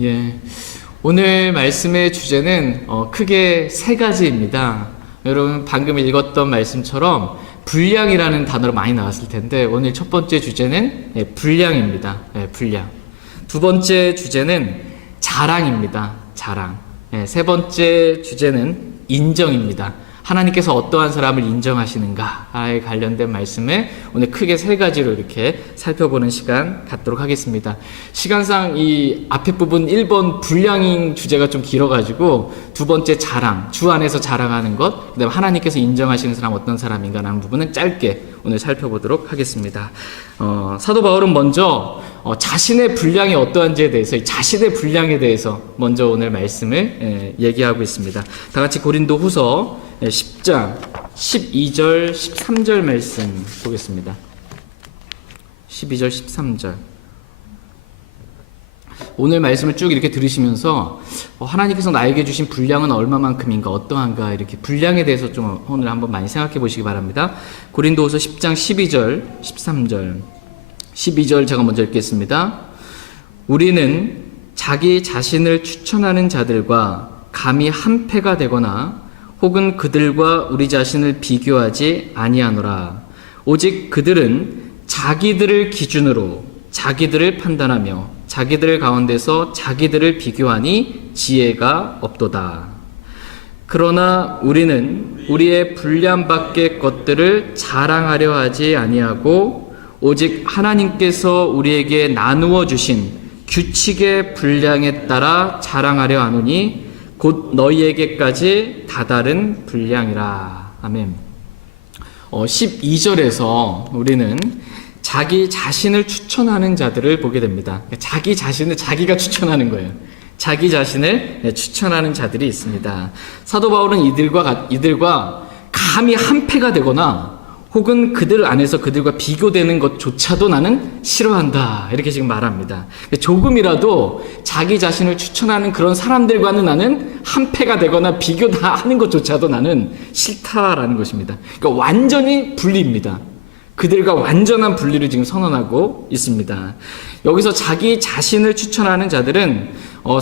예. 오늘 말씀의 주제는 크게 세 가지입니다. 여러분 방금 읽었던 말씀처럼 분량이라는 단어로 많이 나왔을 텐데 오늘 첫 번째 주제는 분량입니다. 분량. 두 번째 주제는 자랑입니다. 자랑. 세 번째 주제는 인정입니다. 하나님께서 어떠한 사람을 인정하시는가에 관련된 말씀을 오늘 크게 세 가지로 이렇게 살펴보는 시간 갖도록 하겠습니다. 시간상 이 앞에 부분 1번 분량인 주제가 좀 길어가지고 두 번째 자랑, 주 안에서 자랑하는 것, 그 다음에 하나님께서 인정하시는 사람 어떤 사람인가 라는 부분은 짧게 오늘 살펴보도록 하겠습니다. 사도 바울은 먼저 자신의 분량이 어떠한지에 대해서, 자신의 분량에 대해서 먼저 오늘 말씀을 얘기하고 있습니다. 다 같이 고린도 후서 10장 12절 13절 말씀 보겠습니다. 12절 13절. 오늘 말씀을 쭉 이렇게 들으시면서 하나님께서 나에게 주신 분량은 얼마만큼인가, 어떠한가, 이렇게 분량에 대해서 좀 오늘 한번 많이 생각해 보시기 바랍니다. 고린도후서 10장 12절 13절. 12절 제가 먼저 읽겠습니다. 우리는 자기 자신을 추천하는 자들과 감히 한패가 되거나 혹은 그들과 우리 자신을 비교하지 아니하노라. 오직 그들은 자기들을 기준으로 자기들을 판단하며 자기들 가운데서 자기들을 비교하니 지혜가 없도다. 그러나 우리는 우리의 분량 밖의 것들을 자랑하려 하지 아니하고 오직 하나님께서 우리에게 나누어 주신 규칙의 분량에 따라 자랑하려 하노니 곧 너희에게까지 다다른 분량이라. 아멘. 12절에서 우리는 자기 자신을 추천하는 자들을 보게 됩니다. 자기 자신을 자기가 추천하는 거예요. 자기 자신을 추천하는 자들이 있습니다. 사도 바울은 이들과 감히 한패가 되거나 혹은 그들 안에서 그들과 비교되는 것조차도 나는 싫어한다, 이렇게 지금 말합니다. 조금이라도 자기 자신을 추천하는 그런 사람들과는 나는 한패가 되거나 비교하는 것조차도 나는 싫다라는 것입니다. 그러니까 완전히 분리입니다. 그들과 완전한 분리를 지금 선언하고 있습니다. 여기서 자기 자신을 추천하는 자들은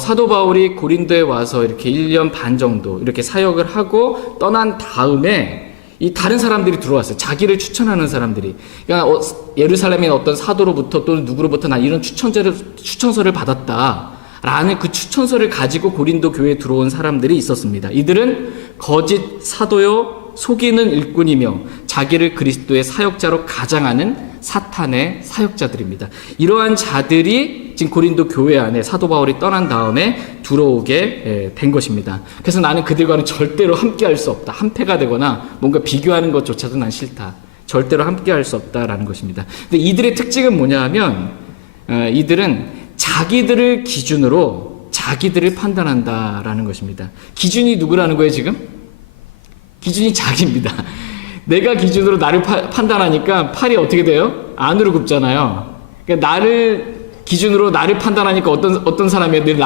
사도 바울이 고린도에 와서 이렇게 1년 반 정도 이렇게 사역을 하고 떠난 다음에 이 다른 사람들이 들어왔어요. 자기를 추천하는 사람들이. 그러니까 예루살렘의 어떤 사도로부터 또는 누구로부터 난 이런 추천서를 받았다라는 그 추천서를 가지고 고린도 교회에 들어온 사람들이 있었습니다. 이들은 거짓 사도요 속이는 일꾼이며 자기를 그리스도의 사역자로 가장하는 사탄의 사역자들입니다. 이러한 자들이 지금 고린도 교회 안에 사도 바울이 떠난 다음에 들어오게 된 것입니다. 그래서 나는 그들과는 절대로 함께할 수 없다. 한패가 되거나 뭔가 비교하는 것조차도 난 싫다. 절대로 함께할 수 없다라는 것입니다. 근데 이들의 특징은 뭐냐 하면 이들은 자기들을 기준으로 자기들을 판단한다라는 것입니다. 기준이 누구라는 거예요 지금? 기준이 자기입니다. 내가 기준으로 나를 판단하니까 팔이 어떻게 돼요? 안으로 굽잖아요. 그러니까 나를 기준으로 나를 판단하니까 어떤 사람이에요? 늘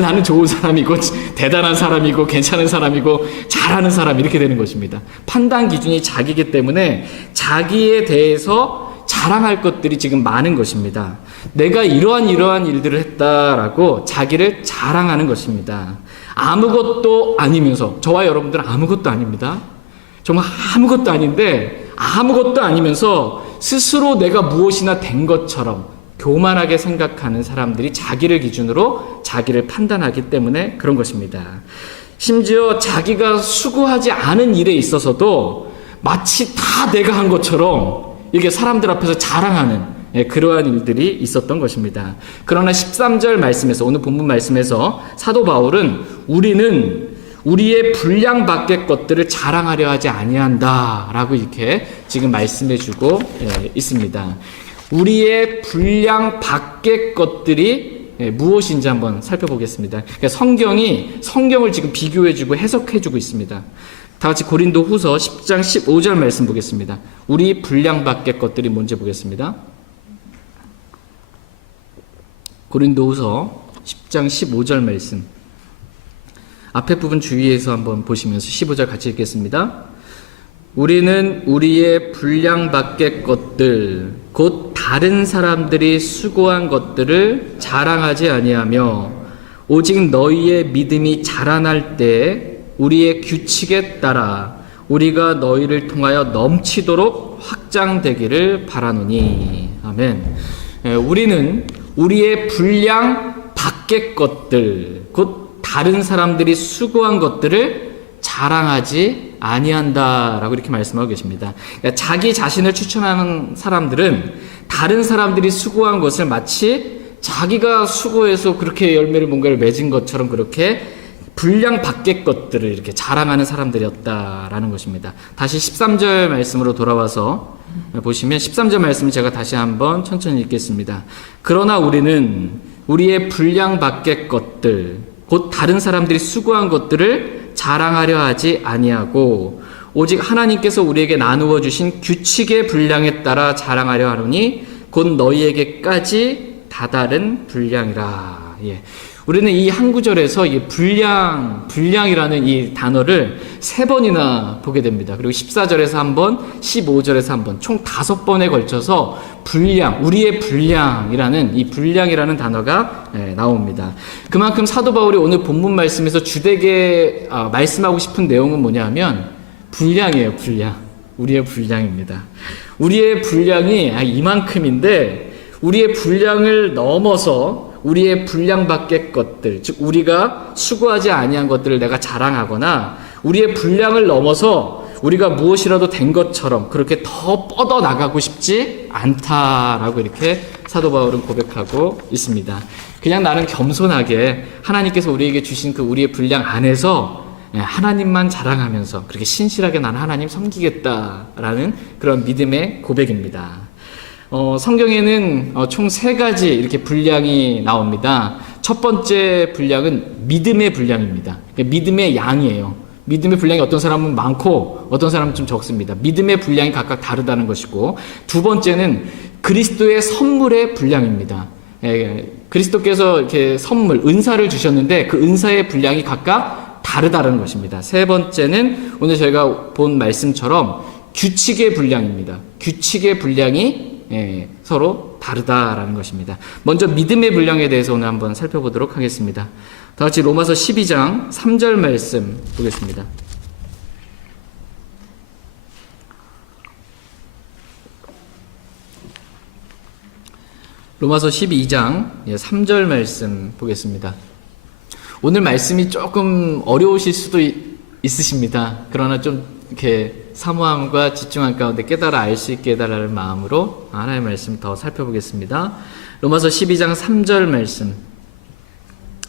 나는 좋은 사람이고 대단한 사람이고 괜찮은 사람이고 잘하는 사람, 이렇게 되는 것입니다. 판단 기준이 자기이기 때문에 자기에 대해서 자랑할 것들이 지금 많은 것입니다. 내가 이러한 일들을 했다라고 자기를 자랑하는 것입니다. 아무것도 아니면서, 저와 여러분들은 아무것도 아닙니다. 정말 아무것도 아닌데 아무것도 아니면서 스스로 내가 무엇이나 된 것처럼 교만하게 생각하는 사람들이 자기를 기준으로 자기를 판단하기 때문에 그런 것입니다. 심지어 자기가 수고하지 않은 일에 있어서도 마치 다 내가 한 것처럼 이게 사람들 앞에서 자랑하는 그러한 일들이 있었던 것입니다. 그러나 13절 말씀에서, 오늘 본문 말씀에서 사도 바울은 우리는 우리의 분량 밖의 것들을 자랑하려 하지 아니한다 라고 이렇게 지금 말씀해 주고 있습니다. 우리의 분량 밖의 것들이 무엇인지 한번 살펴보겠습니다. 그러니까 성경을 지금 비교해 주고 해석해 주고 있습니다. 다 같이 고린도 후서 10장 15절 말씀 보겠습니다. 우리 분량 밖의 것들이 뭔지 보겠습니다. 고린도후서 10장 15절 말씀. 앞에 부분 주의해서 한번 보시면서 15절 같이 읽겠습니다. 우리는 우리의 분량 밖의 것들 곧 다른 사람들이 수고한 것들을 자랑하지 아니하며 오직 너희의 믿음이 자라날 때 우리의 규칙에 따라 우리가 너희를 통하여 넘치도록 확장되기를 바라노니. 아멘. 우리는 우리의 분량 밖의 것들, 곧 다른 사람들이 수고한 것들을 자랑하지 아니한다라고 이렇게 말씀하고 계십니다. 그러니까 자기 자신을 추천하는 사람들은 다른 사람들이 수고한 것을 마치 자기가 수고해서 그렇게 열매를 뭔가를 맺은 것처럼 그렇게 분량 밖의 것들을 이렇게 자랑하는 사람들이었다라는 것입니다. 다시 13절 말씀으로 돌아와서 보시면 13절 말씀 제가 다시 한번 천천히 읽겠습니다. 그러나 우리는 우리의 분량 밖의 것들, 곧 다른 사람들이 수고한 것들을 자랑하려 하지 아니하고 오직 하나님께서 우리에게 나누어 주신 규칙의 분량에 따라 자랑하려 하노니 곧 너희에게까지 다다른 분량이라. 예. 우리는 이 한 구절에서 이 분량이라는 이 단어를 3번이나 보게 됩니다. 그리고 14절에서 한 번, 15절에서 한 번, 총 5번에 걸쳐서 우리의 분량이라는 이 분량이라는 단어가 나옵니다. 그만큼 사도 바울이 오늘 본문 말씀에서 주되게 말씀하고 싶은 내용은 뭐냐면 분량이에요, 분량. 우리의 분량입니다. 우리의 분량이 이만큼인데 우리의 분량을 넘어서 우리의 분량 밖의 것들, 즉 우리가 수고하지 아니한 것들을 내가 자랑하거나 우리의 분량을 넘어서 우리가 무엇이라도 된 것처럼 그렇게 더 뻗어 나가고 싶지 않다라고 이렇게 사도 바울은 고백하고 있습니다. 그냥 나는 겸손하게 하나님께서 우리에게 주신 그 우리의 분량 안에서 하나님만 자랑하면서 그렇게 신실하게 나는 하나님 섬기겠다라는 그런 믿음의 고백입니다. 성경에는 총 3가지 이렇게 분량이 나옵니다. 첫 번째 분량은 믿음의 분량입니다. 믿음의 양이에요. 믿음의 분량이 어떤 사람은 많고 어떤 사람은 좀 적습니다. 믿음의 분량이 각각 다르다는 것이고, 두 번째는 그리스도의 선물의 분량입니다. 그리스도께서 이렇게 선물, 은사를 주셨는데 그 은사의 분량이 각각 다르다는 것입니다. 세 번째는 오늘 저희가 본 말씀처럼 규칙의 분량입니다. 규칙의 분량이 서로 다르다라는 것입니다. 먼저 믿음의 분량에 대해서 오늘 한번 살펴보도록 하겠습니다. 다 같이 로마서 12장 3절 말씀 보겠습니다. 로마서 12장 3절 말씀 보겠습니다. 오늘 말씀이 조금 어려우실 수도 있으십니다. 그러나 좀 이렇게 사모함과 집중함 가운데 깨달아 알 수 있게 해달라는 마음으로 하나님의 말씀 더 살펴보겠습니다. 로마서 12장 3절 말씀,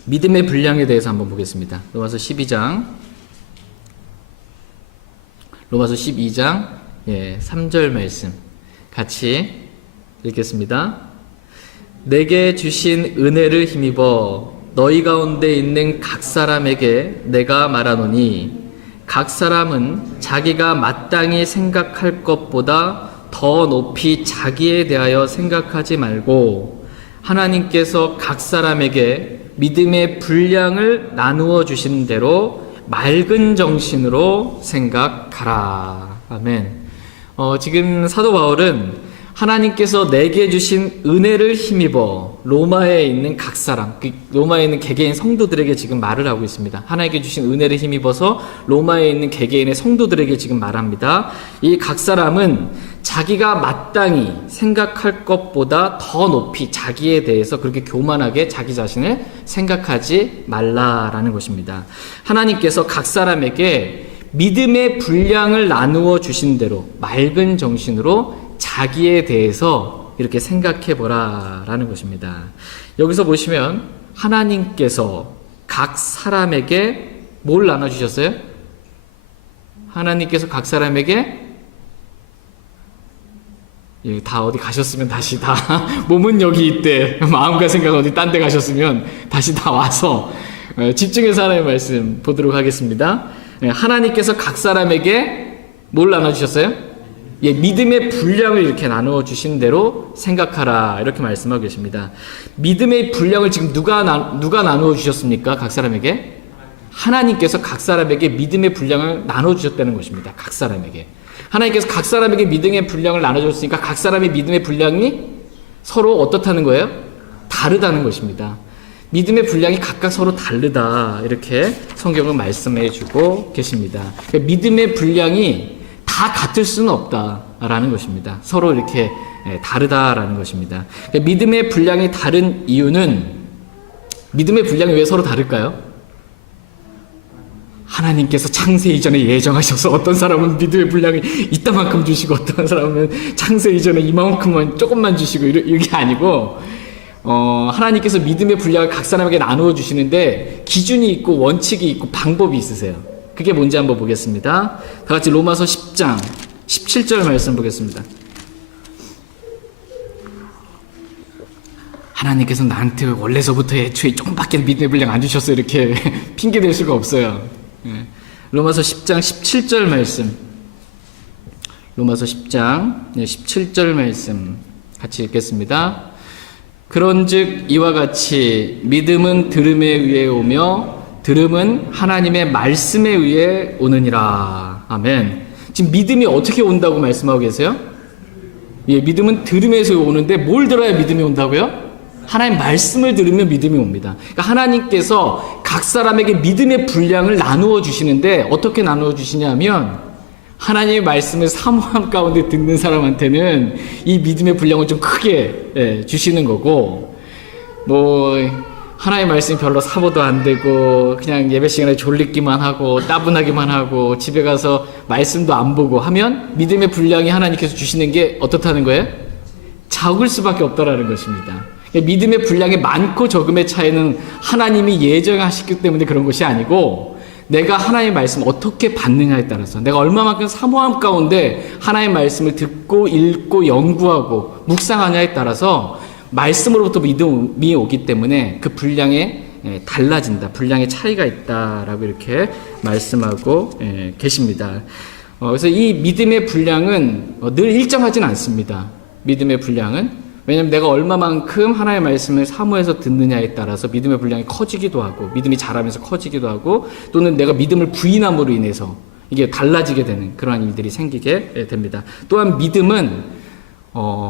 믿음의 분량에 대해서 한번 보겠습니다. 로마서 12장 3절 말씀 같이 읽겠습니다. 내게 주신 은혜를 힘입어 너희 가운데 있는 각 사람에게 내가 말하노니 각 사람은 자기가 마땅히 생각할 것보다 더 높이 자기에 대하여 생각하지 말고 하나님께서 각 사람에게 믿음의 분량을 나누어 주신 대로 맑은 정신으로 생각하라. 아멘. 지금 사도 바울은 하나님께서 내게 주신 은혜를 힘입어 로마에 있는 각 사람, 로마에 있는 개개인 성도들에게 지금 말을 하고 있습니다. 하나님께 주신 은혜를 힘입어서 로마에 있는 개개인의 성도들에게 지금 말합니다. 이 각 사람은 자기가 마땅히 생각할 것보다 더 높이 자기에 대해서 그렇게 교만하게 자기 자신을 생각하지 말라라는 것입니다. 하나님께서 각 사람에게 믿음의 분량을 나누어 주신 대로 맑은 정신으로 자기에 대해서 이렇게 생각해 보라라는 것입니다. 여기서 보시면 하나님께서 각 사람에게 뭘 나눠주셨어요? 하나님께서 각 사람에게 다 어디 가셨으면 다시 다 몸은 여기 있대, 마음과 생각은 어디 딴 데 가셨으면 다시 다 와서 집중해서 하나님의 말씀 보도록 하겠습니다. 하나님께서 각 사람에게 뭘 나눠주셨어요? 믿음의 분량을 이렇게 나누어 주신 대로 생각하라 이렇게 말씀하고 계십니다. 믿음의 분량을 지금 누가 나누어 주셨습니까? 각 사람에게? 하나님께서 각 사람에게 믿음의 분량을 나눠 주셨다는 것입니다. 각 사람에게. 하나님께서 각 사람에게 믿음의 분량을 나눠 줬으니까 각 사람의 믿음의 분량이 서로 어떻다는 거예요? 다르다는 것입니다. 믿음의 분량이 각각 서로 다르다. 이렇게 성경은 말씀해 주고 계십니다. 그러니까 믿음의 분량이 다 같을 수는 없다라는 것입니다. 서로 이렇게 다르다라는 것입니다. 그러니까 믿음의 분량이 다른 이유는 믿음의 분량이 왜 서로 다를까요? 하나님께서 창세 이전에 예정하셔서 어떤 사람은 믿음의 분량을 이따만큼 주시고 어떤 사람은 창세 이전에 이만큼만 조금만 주시고 이게 아니고 하나님께서 믿음의 분량을 각 사람에게 나누어 주시는데 기준이 있고 원칙이 있고 방법이 있으세요. 그게 뭔지 한번 보겠습니다. 다 같이 로마서 10장 17절 말씀 보겠습니다. 하나님께서 나한테 원래서부터 애초에 조금밖에 믿음의 분량 안 주셨어 이렇게 핑계 댈 수가 없어요. 로마서 10장 17절 말씀, 로마서 10장 17절 말씀 같이 읽겠습니다. 그런즉 이와 같이 믿음은 들음에 의해 오며 들음은 하나님의 말씀에 의해 오느니라. 아멘. 지금 믿음이 어떻게 온다고 말씀하고 계세요? 예, 믿음은 들음에서 오는데 뭘 들어야 믿음이 온다고요? 하나님 말씀을 들으면 믿음이 옵니다. 그러니까 하나님께서 각 사람에게 믿음의 분량을 나누어 주시는데 어떻게 나누어 주시냐면 하나님의 말씀을 사모함 가운데 듣는 사람한테는 이 믿음의 분량을 좀 크게 주시는 거고, 뭐 하나님의 말씀이 별로 사모도 안 되고 그냥 예배 시간에 졸리기만 하고 따분하기만 하고 집에 가서 말씀도 안 보고 하면 믿음의 분량이 하나님께서 주시는 게 어떻다는 거예요? 적을 수밖에 없다라는 것입니다. 믿음의 분량이 많고 적음의 차이는 하나님이 예정하시기 때문에 그런 것이 아니고 내가 하나님의 말씀을 어떻게 받느냐에 따라서 내가 얼마만큼 사모함 가운데 하나님의 말씀을 듣고 읽고 연구하고 묵상하냐에 따라서 말씀으로부터 믿음이 오기 때문에 그 분량에 달라진다. 분량의 차이가 있다라고 이렇게 말씀하고 계십니다. 그래서 이 믿음의 분량은 늘 일정하지는 않습니다. 믿음의 분량은 왜냐하면 내가 얼마만큼 하나님의 말씀을 사모해서 듣느냐에 따라서 믿음의 분량이 커지기도 하고 믿음이 자라면서 커지기도 하고 또는 내가 믿음을 부인함으로 인해서 이게 달라지게 되는 그러한 일들이 생기게 됩니다. 또한 믿음은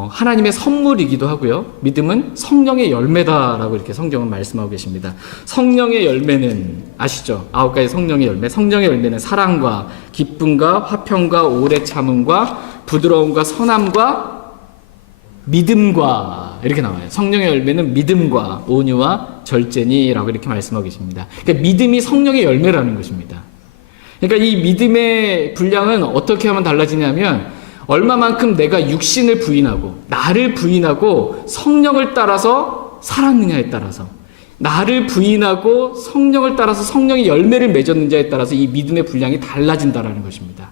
하나님의 선물이기도 하고요. 믿음은 성령의 열매다라고 이렇게 성경은 말씀하고 계십니다. 성령의 열매는 아시죠? 9가지 성령의 열매. 성령의 열매는 사랑과 기쁨과 화평과 오래 참음과 부드러움과 선함과 믿음과 이렇게 나와요. 성령의 열매는 믿음과 온유와 절제니라고 이렇게 말씀하고 계십니다. 그러니까 믿음이 성령의 열매라는 것입니다. 그러니까 이 믿음의 분량은 어떻게 하면 달라지냐면 얼마만큼 내가 육신을 부인하고 나를 부인하고 성령을 따라서 살았느냐에 따라서 나를 부인하고 성령을 따라서 성령의 열매를 맺었느냐에 따라서 이 믿음의 분량이 달라진다라는 것입니다.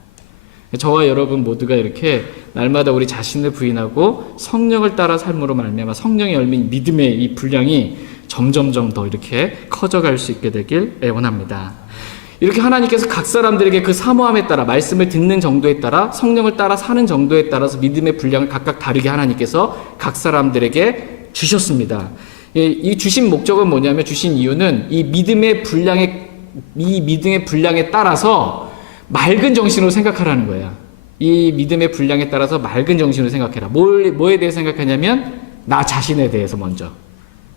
저와 여러분 모두가 이렇게 날마다 우리 자신을 부인하고 성령을 따라 삶으로 말미암아 성령의 열매인 믿음의 이 분량이 점점점 더 이렇게 커져갈 수 있게 되길 원합니다. 이렇게 하나님께서 각 사람들에게 그 사모함에 따라 말씀을 듣는 정도에 따라 성령을 따라 사는 정도에 따라서 믿음의 분량을 각각 다르게 하나님께서 각 사람들에게 주셨습니다. 이 주신 목적은 뭐냐면 주신 이유는 이 믿음의 분량에 따라서 맑은 정신으로 생각하라는 거야. 이 믿음의 분량에 따라서 맑은 정신으로 생각해라. 뭐에 대해 생각하냐면 나 자신에 대해서 먼저.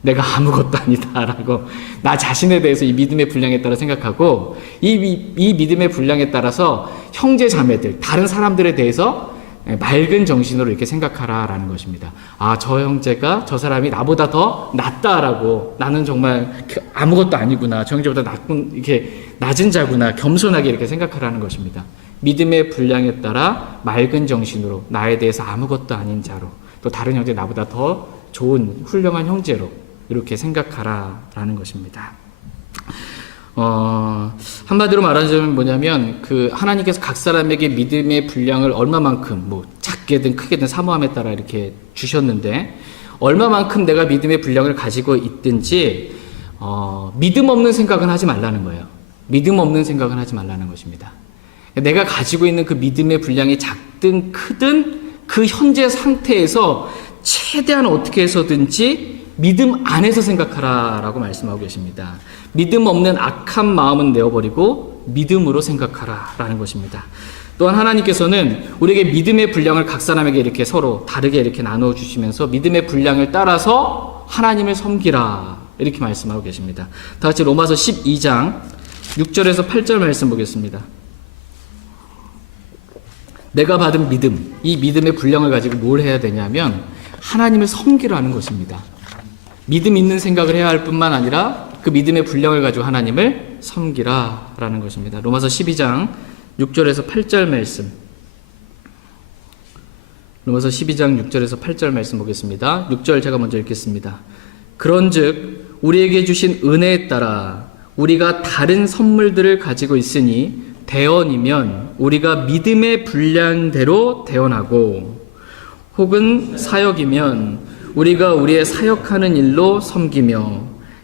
내가 아무것도 아니다라고 나 자신에 대해서 이 믿음의 분량에 따라 생각하고 이 믿음의 분량에 따라서 형제 자매들 다른 사람들에 대해서 맑은 정신으로 이렇게 생각하라라는 것입니다. 아, 저 형제가 저 사람이 나보다 더 낫다라고 나는 정말 아무것도 아니구나. 저 형제보다 이렇게 낮은 자구나. 겸손하게 이렇게 생각하라는 것입니다. 믿음의 분량에 따라 맑은 정신으로 나에 대해서 아무것도 아닌 자로 또 다른 형제 나보다 더 좋은 훌륭한 형제로 이렇게 생각하라라는 것입니다. 한마디로 말하자면 뭐냐면 하나님께서 각 사람에게 믿음의 분량을 얼마만큼 뭐 작게든 크게든 사모함에 따라 이렇게 주셨는데 얼마만큼 내가 믿음의 분량을 가지고 있든지 믿음 없는 생각은 하지 말라는 거예요. 믿음 없는 생각은 하지 말라는 것입니다. 내가 가지고 있는 그 믿음의 분량이 작든 크든 그 현재 상태에서 최대한 어떻게 해서든지 믿음 안에서 생각하라라고 말씀하고 계십니다. 믿음 없는 악한 마음은 내어버리고 믿음으로 생각하라라는 것입니다. 또한 하나님께서는 우리에게 믿음의 분량을 각 사람에게 이렇게 서로 다르게 이렇게 나누어 주시면서 믿음의 분량을 따라서 하나님을 섬기라 이렇게 말씀하고 계십니다. 다 같이 로마서 12장 6절에서 8절 말씀 보겠습니다. 내가 받은 믿음, 이 믿음의 분량을 가지고 뭘 해야 되냐면 하나님을 섬기라는 것입니다. 믿음 있는 생각을 해야 할 뿐만 아니라 그 믿음의 분량을 가지고 하나님을 섬기라라는 것입니다. 로마서 12장 6절에서 8절 말씀. 로마서 12장 6절에서 8절 말씀 보겠습니다. 6절 제가 먼저 읽겠습니다. 그런즉 우리에게 주신 은혜에 따라 우리가 다른 선물들을 가지고 있으니 대언이면 우리가 믿음의 분량대로 대언하고 혹은 사역이면 우리가 우리의 사역하는 일로 섬기며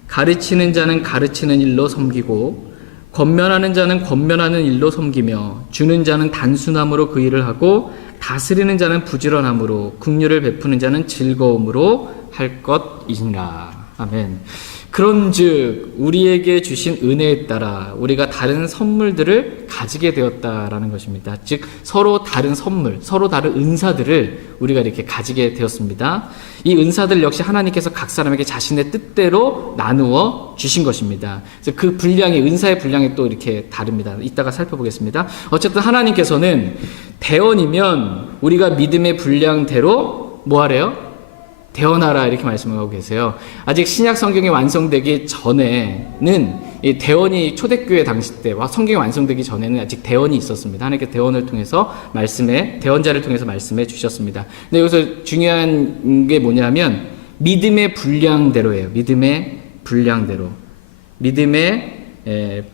가르치는 자는 가르치는 일로 섬기고 권면하는 자는 권면하는 일로 섬기며 주는 자는 단순함으로 그 일을 하고 다스리는 자는 부지런함으로 긍휼을 베푸는 자는 즐거움으로 할 것이니라. 아멘. 그런즉 우리에게 주신 은혜에 따라 우리가 다른 선물들을 가지게 되었다라는 것입니다. 즉 서로 다른 선물, 서로 다른 은사들을 우리가 이렇게 가지게 되었습니다. 이 은사들 역시 하나님께서 각 사람에게 자신의 뜻대로 나누어 주신 것입니다. 그래서 그 분량이, 은사의 분량이 또 이렇게 다릅니다. 이따가 살펴보겠습니다. 어쨌든 하나님께서는 대언이면 우리가 믿음의 분량대로 뭐 하래요? 대언하라 이렇게 말씀하고 계세요. 아직 신약 성경이 완성되기 전에는 이 대언이 초대교회 당시 때 성경이 완성되기 전에는 아직 대언이 있었습니다. 하나님께 대언을 통해서 대언자를 통해서 말씀해 주셨습니다. 근데 여기서 중요한 게 뭐냐면 믿음의 분량대로예요. 믿음의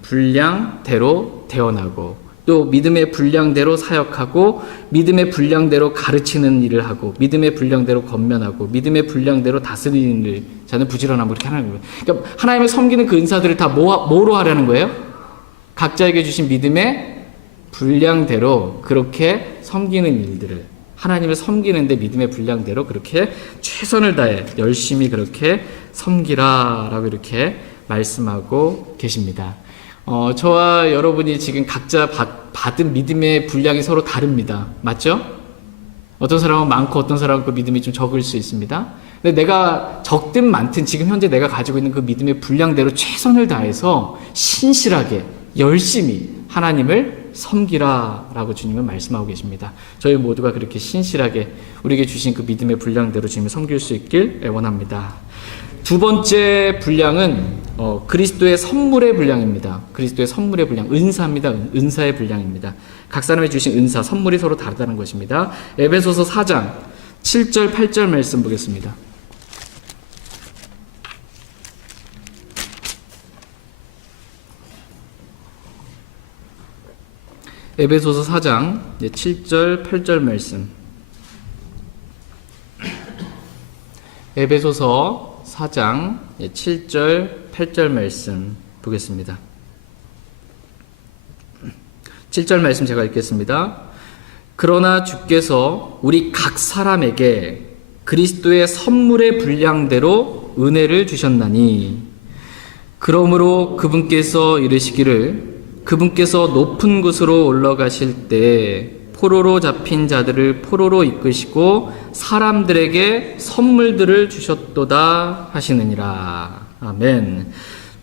분량대로 대언하고 또 믿음의 분량대로 사역하고 믿음의 분량대로 가르치는 일을 하고 믿음의 분량대로 권면하고 믿음의 분량대로 다스리는 일 자는 부지런함으로 이렇게 하는 거예요. 그러니까 하나님을 섬기는 그 은사들을 다 뭐로 하려는 거예요? 각자에게 주신 믿음의 분량대로 그렇게 섬기는 일들을 하나님을 섬기는데 믿음의 분량대로 그렇게 최선을 다해 열심히 그렇게 섬기라라고 이렇게 말씀하고 계십니다. 저와 여러분이 지금 각자 받은 믿음의 분량이 서로 다릅니다. 맞죠? 어떤 사람은 많고 어떤 사람은 그 믿음이 좀 적을 수 있습니다. 근데 내가 적든 많든 지금 현재 내가 가지고 있는 그 믿음의 분량대로 최선을 다해서 신실하게 열심히 하나님을 섬기라라고 주님은 말씀하고 계십니다. 저희 모두가 그렇게 신실하게 우리에게 주신 그 믿음의 분량대로 주님을 섬길 수 있길 원합니다. 두 번째 분량은 그리스도의 선물의 분량입니다. 그리스도의 선물의 분량, 은사입니다. 은사의 분량입니다. 각 사람이 주신 은사, 선물이 서로 다르다는 것입니다. 에베소서 4장 7절, 8절 말씀 보겠습니다. 에베소서 4장 7절, 8절 말씀. 에베소서 4장 7절, 8절 말씀 보겠습니다. 7절 말씀 제가 읽겠습니다. 그러나 주께서 우리 각 사람에게 그리스도의 선물의 분량대로 은혜를 주셨나니 그러므로 그분께서 이르시기를 그분께서 높은 곳으로 올라가실 때 포로로 잡힌 자들을 포로로 이끄시고 사람들에게 선물들을 주셨도다 하시느니라. 아멘.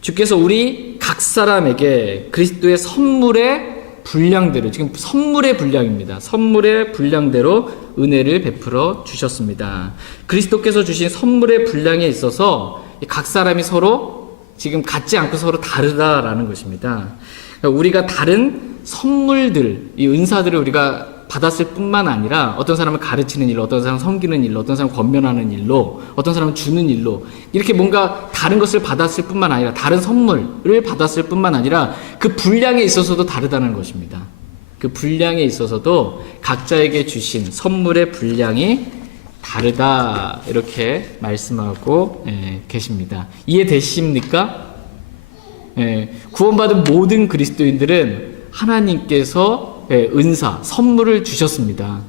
주께서 우리 각 사람에게 그리스도의 선물의 분량대로, 지금 선물의 분량입니다. 선물의 분량대로 은혜를 베풀어 주셨습니다. 그리스도께서 주신 선물의 분량에 있어서 각 사람이 서로 지금 같지 않고 서로 다르다라는 것입니다. 우리가 다른 선물들, 이 은사들을 우리가 받았을 뿐만 아니라 어떤 사람은 가르치는 일로, 어떤 사람은 섬기는 일로, 어떤 사람은 권면하는 일로, 어떤 사람은 주는 일로 이렇게 뭔가 다른 것을 받았을 뿐만 아니라 다른 선물을 받았을 뿐만 아니라 그 분량에 있어서도 다르다는 것입니다. 그 분량에 있어서도 각자에게 주신 선물의 분량이 다르다 이렇게 말씀하고 계십니다. 이해되십니까? 구원받은 모든 그리스도인들은 하나님께서 은사, 선물을 주셨습니다.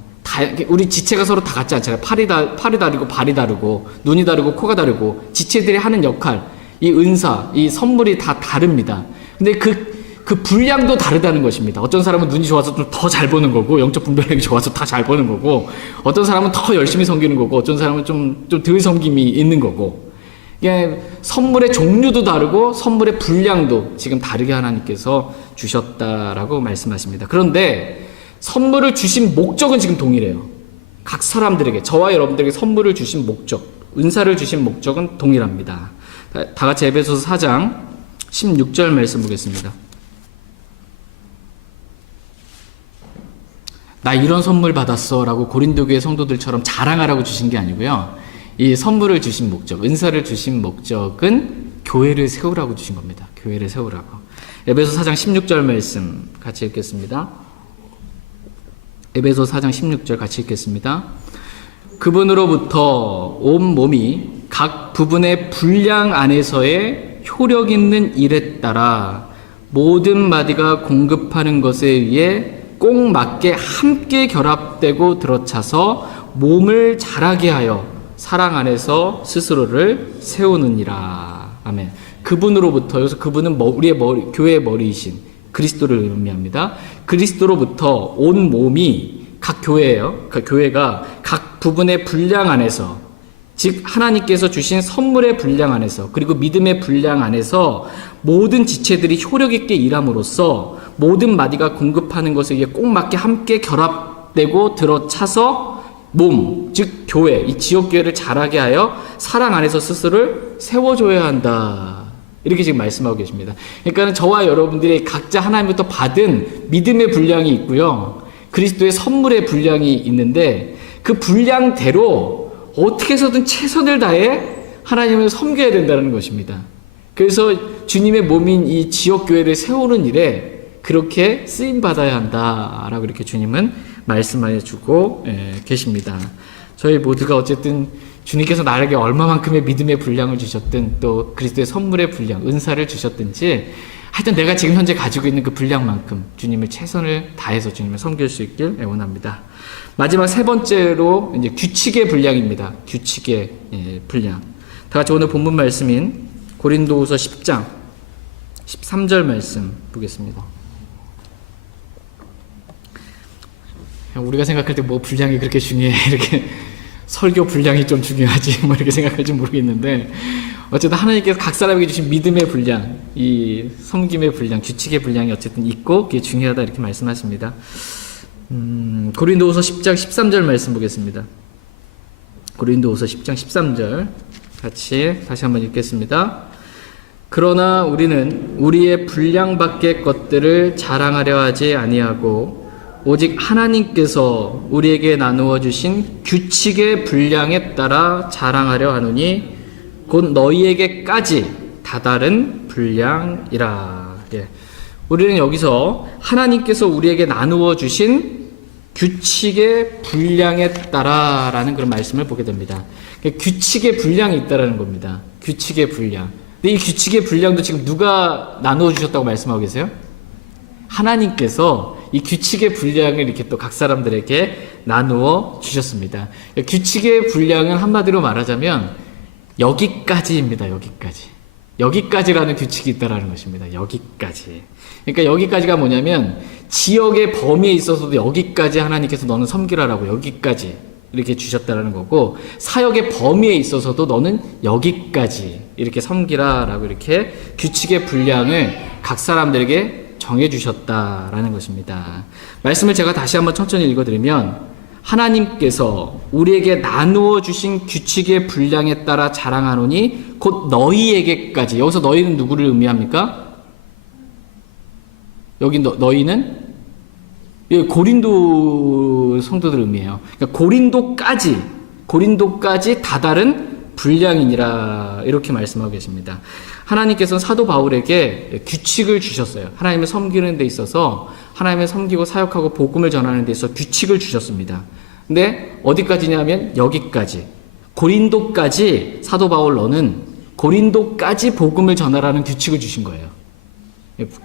우리 지체가 서로 다 같지 않잖아요. 팔이 다르고 발이 다르고 눈이 다르고 코가 다르고 지체들이 하는 역할, 이 은사, 이 선물이 다 다릅니다. 근데 그 그 분량도 다르다는 것입니다. 어떤 사람은 눈이 좋아서 좀 더 잘 보는 거고, 영적 분별력이 좋아서 다 잘 보는 거고, 어떤 사람은 더 열심히 섬기는 거고, 어떤 사람은 좀 덜 섬김이 있는 거고, 이게 선물의 종류도 다르고 선물의 분량도 지금 다르게 하나님께서 주셨다라고 말씀하십니다. 그런데 선물을 주신 목적은 지금 동일해요. 각 사람들에게, 저와 여러분들에게 선물을 주신 목적, 은사를 주신 목적은 동일합니다. 다 같이 에베소서 4장 16절 말씀 보겠습니다. 나 이런 선물 받았어 라고 고린도 교회 성도들처럼 자랑하라고 주신 게 아니고요. 이 선물을 주신 목적, 은사를 주신 목적은 교회를 세우라고 주신 겁니다. 교회를 세우라고. 에베소 4장 16절 말씀 같이 읽겠습니다. 에베소 4장 16절 같이 읽겠습니다. 그분으로부터 온 몸이 각 부분의 분량 안에서의 효력 있는 일에 따라 모든 마디가 공급하는 것에 의해 꼭 맞게 함께 결합되고 들어차서 몸을 자라게 하여 사랑 안에서 스스로를 세우느니라. 아멘. 그분으로부터, 여기서 그분은 우리의 머리, 교회의 머리이신 그리스도를 의미합니다. 그리스도로부터 온 몸이 각 교회예요. 그 교회가 각 부분의 분량 안에서, 즉 하나님께서 주신 선물의 분량 안에서, 그리고 믿음의 분량 안에서 모든 지체들이 효력 있게 일함으로써 모든 마디가 공급하는 것에 의해 꼭 맞게 함께 결합되고 들어차서 몸, 즉 교회, 이 지역교회를 자라게 하여 사랑 안에서 스스로를 세워줘야 한다. 이렇게 지금 말씀하고 계십니다. 그러니까 저와 여러분들이 각자 하나님부터 받은 믿음의 분량이 있고요. 그리스도의 선물의 분량이 있는데 그 분량대로 어떻게 해서든 최선을 다해 하나님을 섬겨야 된다는 것입니다. 그래서 주님의 몸인 이 지역교회를 세우는 일에 그렇게 쓰임받아야 한다라고 이렇게 주님은 말씀해 주고 계십니다. 저희 모두가 어쨌든 주님께서 나에게 얼마만큼의 믿음의 분량을 주셨든 또 그리스도의 선물의 분량, 은사를 주셨든지 하여튼 내가 지금 현재 가지고 있는 그 분량만큼 주님을 최선을 다해서 주님을 섬길 수 있길 원합니다. 마지막 세 번째로 이제 규칙의 분량입니다. 규칙의 분량. 다 같이 오늘 본문 말씀인 고린도후서 10장 13절 말씀 보겠습니다. 우리가 생각할 때 뭐 분량이 그렇게 중요해? 이렇게 설교 분량이 좀 중요하지? 뭐 이렇게 생각할지 모르겠는데 어쨌든 하나님께서 각 사람에게 주신 믿음의 분량, 이 섬김의 분량, 규칙의 분량이 어쨌든 있고 그게 중요하다 이렇게 말씀하십니다. 고린도후서 10장 13절 말씀 보겠습니다. 고린도후서 10장 13절 같이 다시 한번 읽겠습니다. 그러나 우리는 우리의 분량 밖의 것들을 자랑하려 하지 아니하고 오직 하나님께서 우리에게 나누어 주신 규칙의 분량에 따라 자랑하려 하노니 곧 너희에게까지 다다른 분량이라. 우리는 여기서 하나님께서 우리에게 나누어 주신 규칙의 분량에 따라라는 그런 말씀을 보게 됩니다. 규칙의 분량이 있다라는 겁니다. 규칙의 분량. 근데 이 규칙의 분량도 지금 누가 나누어 주셨다고 말씀하고 계세요? 하나님께서 이 규칙의 분량을 이렇게 또 각 사람들에게 나누어 주셨습니다. 규칙의 분량은 한마디로 말하자면 여기까지입니다. 여기까지. 여기까지라는 규칙이 있다라는 것입니다. 여기까지. 그러니까 여기까지가 뭐냐면 지역의 범위에 있어서도 여기까지 하나님께서 너는 섬기라라고 여기까지 이렇게 주셨다라는 거고 사역의 범위에 있어서도 너는 여기까지 이렇게 섬기라라고 이렇게 규칙의 분량을 각 사람들에게 정해주셨다라는 것입니다. 말씀을 제가 다시 한번 천천히 읽어드리면 하나님께서 우리에게 나누어 주신 규칙의 분량에 따라 자랑하노니 곧 너희에게까지. 여기서 너희는 누구를 의미합니까? 여기 너희는 고린도 성도들 의미해요. 그러니까 고린도까지 다다른 분량이니라 이렇게 말씀하고 계십니다. 하나님께서는 사도 바울에게 규칙을 주셨어요. 하나님을 섬기는 데 있어서 하나님을 섬기고 사역하고 복음을 전하는 데 있어서 규칙을 주셨습니다. 근데 어디까지냐면 여기까지. 고린도까지 사도 바울 너는 고린도까지 복음을 전하라는 규칙을 주신 거예요.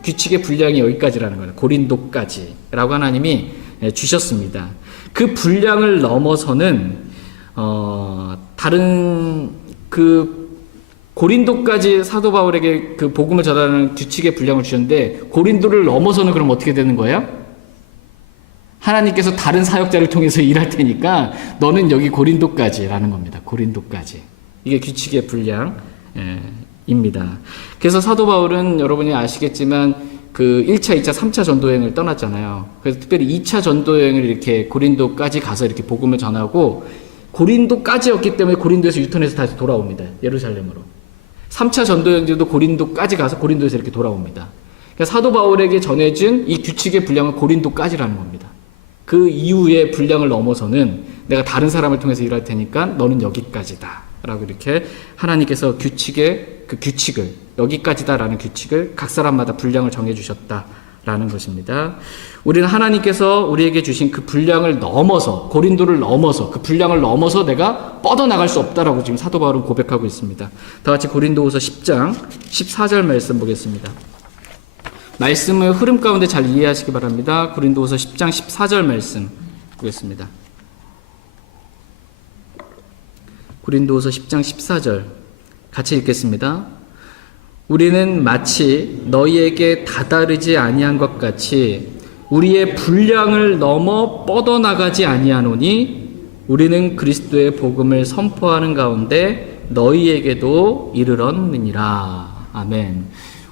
규칙의 분량이 여기까지라는 거예요. 고린도까지 라고 하나님이 주셨습니다. 그 분량을 넘어서는 다른 그 고린도까지 사도 바울에게 그 복음을 전하는 규칙의 분량을 주셨는데 고린도를 넘어서는 그럼 어떻게 되는 거예요? 하나님께서 다른 사역자를 통해서 일할 테니까 너는 여기 고린도까지라는 겁니다. 고린도까지. 이게 규칙의 분량입니다. 그래서 사도 바울은 여러분이 아시겠지만 그 1차, 2차, 3차 전도여행을 떠났잖아요. 그래서 특별히 2차 전도여행을 이렇게 고린도까지 가서 이렇게 복음을 전하고 고린도까지였기 때문에 고린도에서 유턴해서 다시 돌아옵니다. 예루살렘으로. 3차 전도여행도 고린도까지 가서 고린도에서 이렇게 돌아옵니다. 그러니까 사도 바울에게 전해진 이 규칙의 분량은 고린도까지라는 겁니다. 그 이후의 분량을 넘어서는 내가 다른 사람을 통해서 일할 테니까 너는 여기까지다 라고 이렇게 하나님께서 규칙을 여기까지다라는 규칙을 각 사람마다 분량을 정해주셨다라는 것입니다. 우리는 하나님께서 우리에게 주신 그 분량을 넘어서 고린도를 넘어서 그 분량을 넘어서 내가 뻗어나갈 수 없다라고 지금 사도 바울은 고백하고 있습니다. 다 같이 고린도후서 10장 14절 말씀 보겠습니다. 말씀을 흐름 가운데 잘 이해하시기 바랍니다. 고린도후서 10장 14절 말씀 보겠습니다. 고린도후서 10장 14절 같이 읽겠습니다. 우리는 마치 너희에게 다다르지 아니한 것 같이 우리의 분량을 넘어 뻗어나가지 아니하노니 우리는 그리스도의 복음을 선포하는 가운데 너희에게도 이르렀느니라. 아멘.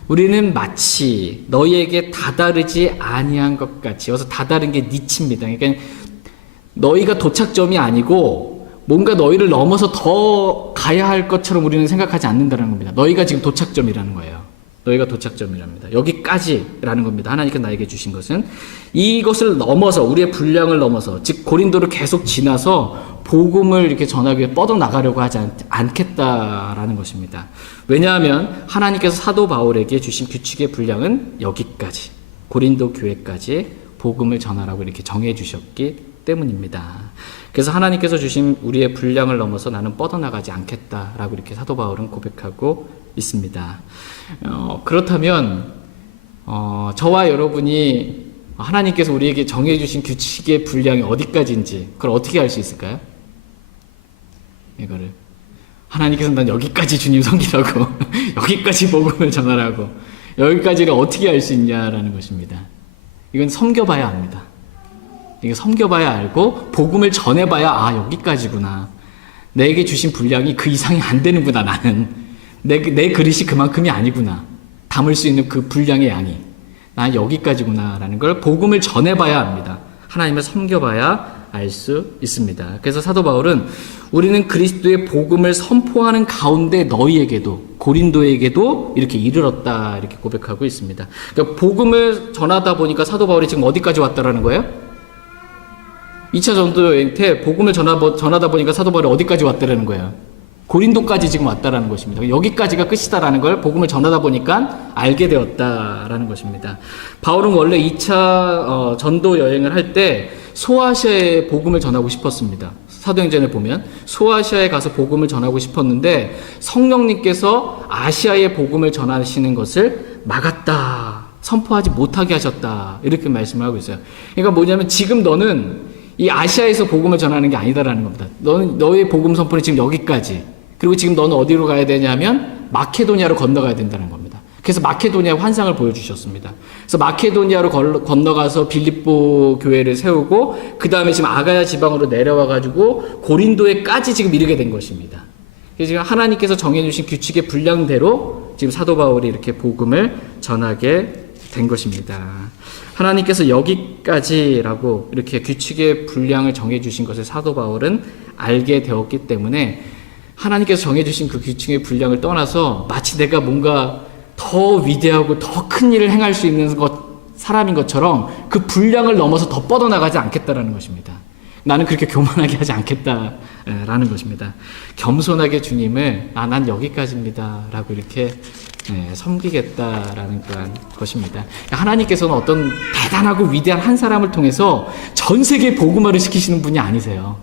우리는 마치 너희에게 다다르지 아니한 것 같이. 여기서 다다른 게 니치입니다. 그러니까 너희가 도착점이 아니고 뭔가 너희를 넘어서 더 가야 할 것처럼 우리는 생각하지 않는다는 겁니다. 너희가 지금 도착점이라는 거예요. 너희가 도착점이랍니다. 여기까지라는 겁니다. 하나님께서 나에게 주신 것은 이것을 넘어서 우리의 분량을 넘어서 즉 고린도를 계속 지나서 복음을 이렇게 전하기 위해 뻗어나가려고 하지 않겠다라는 것입니다. 왜냐하면 하나님께서 사도 바울에게 주신 규칙의 분량은 여기까지 고린도 교회까지 복음을 전하라고 이렇게 정해 주셨기 때문입니다. 그래서 하나님께서 주신 우리의 분량을 넘어서 나는 뻗어나가지 않겠다라고 이렇게 사도 바울은 고백하고 있습니다. 그렇다면 저와 여러분이 하나님께서 우리에게 정해주신 규칙의 분량이 어디까지인지 그걸 어떻게 알 수 있을까요? 이거를 하나님께서 난 여기까지 주님 섬기라고 여기까지 복음을 전하라고 여기까지를 어떻게 알 수 있냐라는 것입니다. 이건 섬겨봐야 압니다. 이게 섬겨봐야 알고 복음을 전해봐야 여기까지구나. 내게 주신 분량이 그 이상이 안 되는구나. 나는 내 그릇이 그만큼이 아니구나. 담을 수 있는 그 분량의 양이 난 여기까지구나 라는 걸 복음을 전해봐야 합니다. 하나님을 섬겨봐야 알 수 있습니다. 그래서 사도 바울은 우리는 그리스도의 복음을 선포하는 가운데 너희에게도 고린도에게도 이렇게 이르렀다 이렇게 고백하고 있습니다. 그러니까 복음을 전하다 보니까 사도 바울이 지금 어디까지 왔다라는 거예요? 2차 전도여행 때 복음을 전하다 보니까 사도 바울이 어디까지 왔다라는 거예요? 고린도까지 지금 왔다라는 것입니다. 여기까지가 끝이다라는 걸 복음을 전하다 보니까 알게 되었다라는 것입니다. 바울은 원래 2차 전도 여행을 할 때 소아시아에 복음을 전하고 싶었습니다. 사도행전에 보면 소아시아에 가서 복음을 전하고 싶었는데 성령님께서 아시아에 복음을 전하시는 것을 막았다. 선포하지 못하게 하셨다. 이렇게 말씀을 하고 있어요. 그러니까 뭐냐면 지금 너는 이 아시아에서 복음을 전하는 게 아니다라는 겁니다. 너의 복음 선포는 지금 여기까지. 그리고 지금 너는 어디로 가야 되냐면 마케도니아로 건너가야 된다는 겁니다. 그래서 마케도니아 환상을 보여주셨습니다. 그래서 마케도니아로 건너가서 빌립보 교회를 세우고 그 다음에 지금 아가야 지방으로 내려와가지고 고린도에까지 지금 이르게 된 것입니다. 그래서 지금 하나님께서 정해주신 규칙의 분량대로 지금 사도 바울이 이렇게 복음을 전하게 된 것입니다. 하나님께서 여기까지라고 이렇게 규칙의 분량을 정해주신 것을 사도 바울은 알게 되었기 때문에 하나님께서 정해주신 그 규칙의 분량을 떠나서 마치 내가 뭔가 더 위대하고 더 큰 일을 행할 수 있는 사람인 것처럼 그 분량을 넘어서 더 뻗어나가지 않겠다라는 것입니다. 나는 그렇게 교만하게 하지 않겠다라는 것입니다. 겸손하게 주님을 난 여기까지입니다 라고 이렇게 섬기겠다라는 그런 것입니다. 하나님께서는 어떤 대단하고 위대한 한 사람을 통해서 전 세계 복음화를 시키시는 분이 아니세요.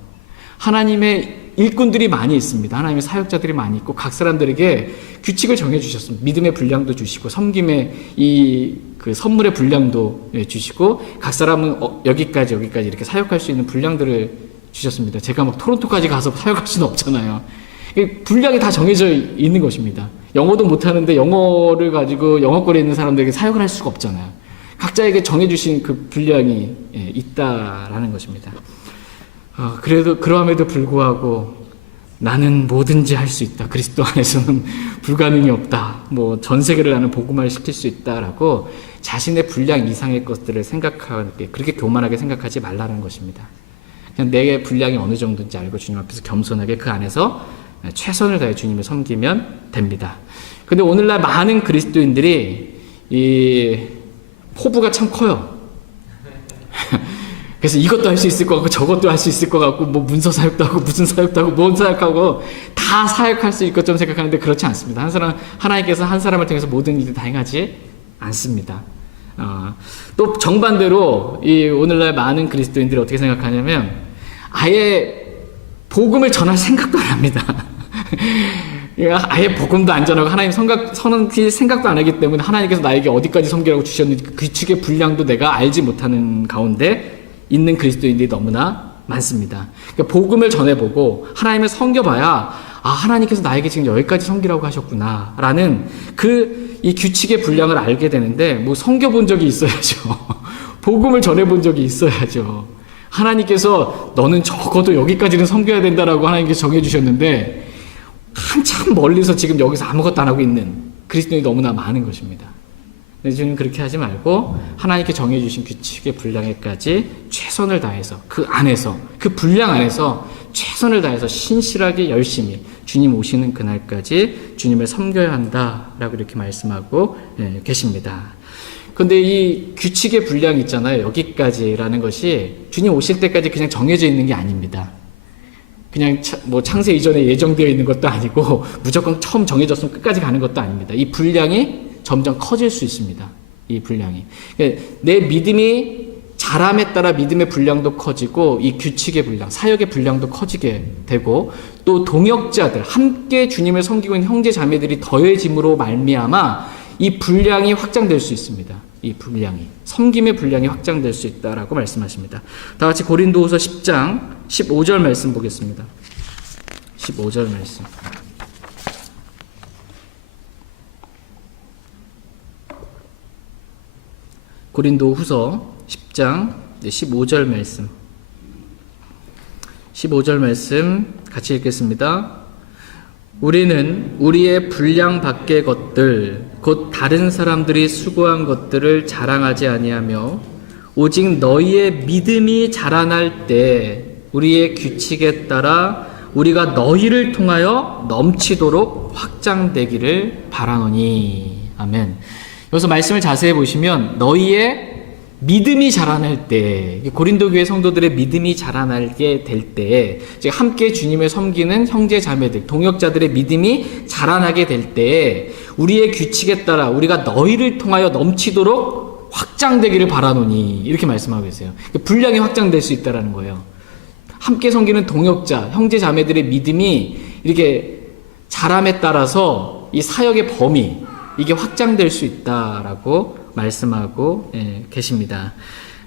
하나님의 일꾼들이 많이 있습니다. 하나님의 사역자들이 많이 있고 각 사람들에게 규칙을 정해주셨습니다. 믿음의 분량도 주시고 섬김의 그 선물의 분량도 주시고 각 사람은 여기까지 이렇게 사역할 수 있는 분량들을 주셨습니다. 제가 막 토론토까지 가서 사역할 수는 없잖아요. 분량이 다 정해져 있는 것입니다. 영어도 못하는데 영어를 가지고 영어권에 있는 사람들에게 사역을 할 수가 없잖아요. 각자에게 정해주신 그 분량이 있다라는 것입니다. 그래도 그러함에도 불구하고 나는 뭐든지 할 수 있다. 그리스도 안에서는 불가능이 없다. 뭐 전 세계를 나는 복음화를 시킬 수 있다라고 자신의 분량 이상의 것들을 생각하게 그렇게 교만하게 생각하지 말라는 것입니다. 그냥 내 분량이 어느 정도인지 알고 주님 앞에서 겸손하게 그 안에서 최선을 다해 주님을 섬기면 됩니다. 근데 오늘날 많은 그리스도인들이 이 포부가 참 커요. 그래서 이것도 할 수 있을 것 같고 저것도 할 수 있을 것 같고 뭐 문서 사역도 하고 무슨 사역도 하고 뭔 사역하고 다 사역할 수 있을 것처럼 생각하는데 그렇지 않습니다. 하나님께서 한 사람을 통해서 모든 일을 다 행하지 않습니다. 또 정반대로 이 오늘날 많은 그리스도인들이 어떻게 생각하냐면 아예 복음을 전할 생각도 안 합니다. 아예 복음도 안 전하고 하나님 선언할 생각도 안 하기 때문에 하나님께서 나에게 어디까지 섬기라고 주셨는지 그 규칙의 분량도 내가 알지 못하는 가운데 있는 그리스도인들이 너무나 많습니다. 그러니까 복음을 전해보고 하나님을 섬겨봐야 하나님께서 나에게 지금 여기까지 섬기라고 하셨구나 라는 이 규칙의 분량을 알게 되는데 뭐 섬겨본 적이 있어야죠. 복음을 전해본 적이 있어야죠. 하나님께서 너는 적어도 여기까지는 섬겨야 된다라고 하나님께서 정해주셨는데 한참 멀리서 지금 여기서 아무것도 안 하고 있는 그리스도인이 너무나 많은 것입니다. 주님 그렇게 하지 말고 하나님께 정해주신 규칙의 분량에까지 최선을 다해서 그 안에서 그 분량 안에서 최선을 다해서 신실하게 열심히 주님 오시는 그날까지 주님을 섬겨야 한다라고 이렇게 말씀하고 계십니다. 근데 이 규칙의 분량 있잖아요. 여기까지라는 것이 주님 오실 때까지 그냥 정해져 있는 게 아닙니다. 그냥 뭐 창세 이전에 예정되어 있는 것도 아니고 무조건 처음 정해졌으면 끝까지 가는 것도 아닙니다. 이 분량이 점점 커질 수 있습니다. 이 분량이. 그러니까 내 믿음이 자람에 따라 믿음의 분량도 커지고 이 규칙의 분량, 사역의 분량도 커지게 되고 또 동역자들, 함께 주님을 섬기고 있는 형제 자매들이 더해짐으로 말미암아 이 분량이 확장될 수 있습니다. 이 분량이. 섬김의 분량이 확장될 수 있다라고 말씀하십니다. 다 같이 고린도후서 10장 15절 말씀 보겠습니다. 15절 말씀. 고린도후서 10장 15절 말씀. 15절 말씀 같이 읽겠습니다. 우리는 우리의 분량 밖의 것들 곧 다른 사람들이 수고한 것들을 자랑하지 아니하며 오직 너희의 믿음이 자라날 때 우리의 규칙에 따라 우리가 너희를 통하여 넘치도록 확장되기를 바라노니. 아멘. 여기서 말씀을 자세히 보시면 너희의 믿음이 자라날 때, 고린도 교회 성도들의 믿음이 자라나게 될 때에 함께 주님을 섬기는 형제 자매들, 동역자들의 믿음이 자라나게 될 때에 우리의 규칙에 따라 우리가 너희를 통하여 넘치도록 확장되기를 바라노니 이렇게 말씀하고 계세요. 분량이 확장될 수 있다는 거예요. 함께 섬기는 동역자, 형제 자매들의 믿음이 이렇게 자람에 따라서 이 사역의 범위 이게 확장될 수 있다라고 말씀하고 계십니다.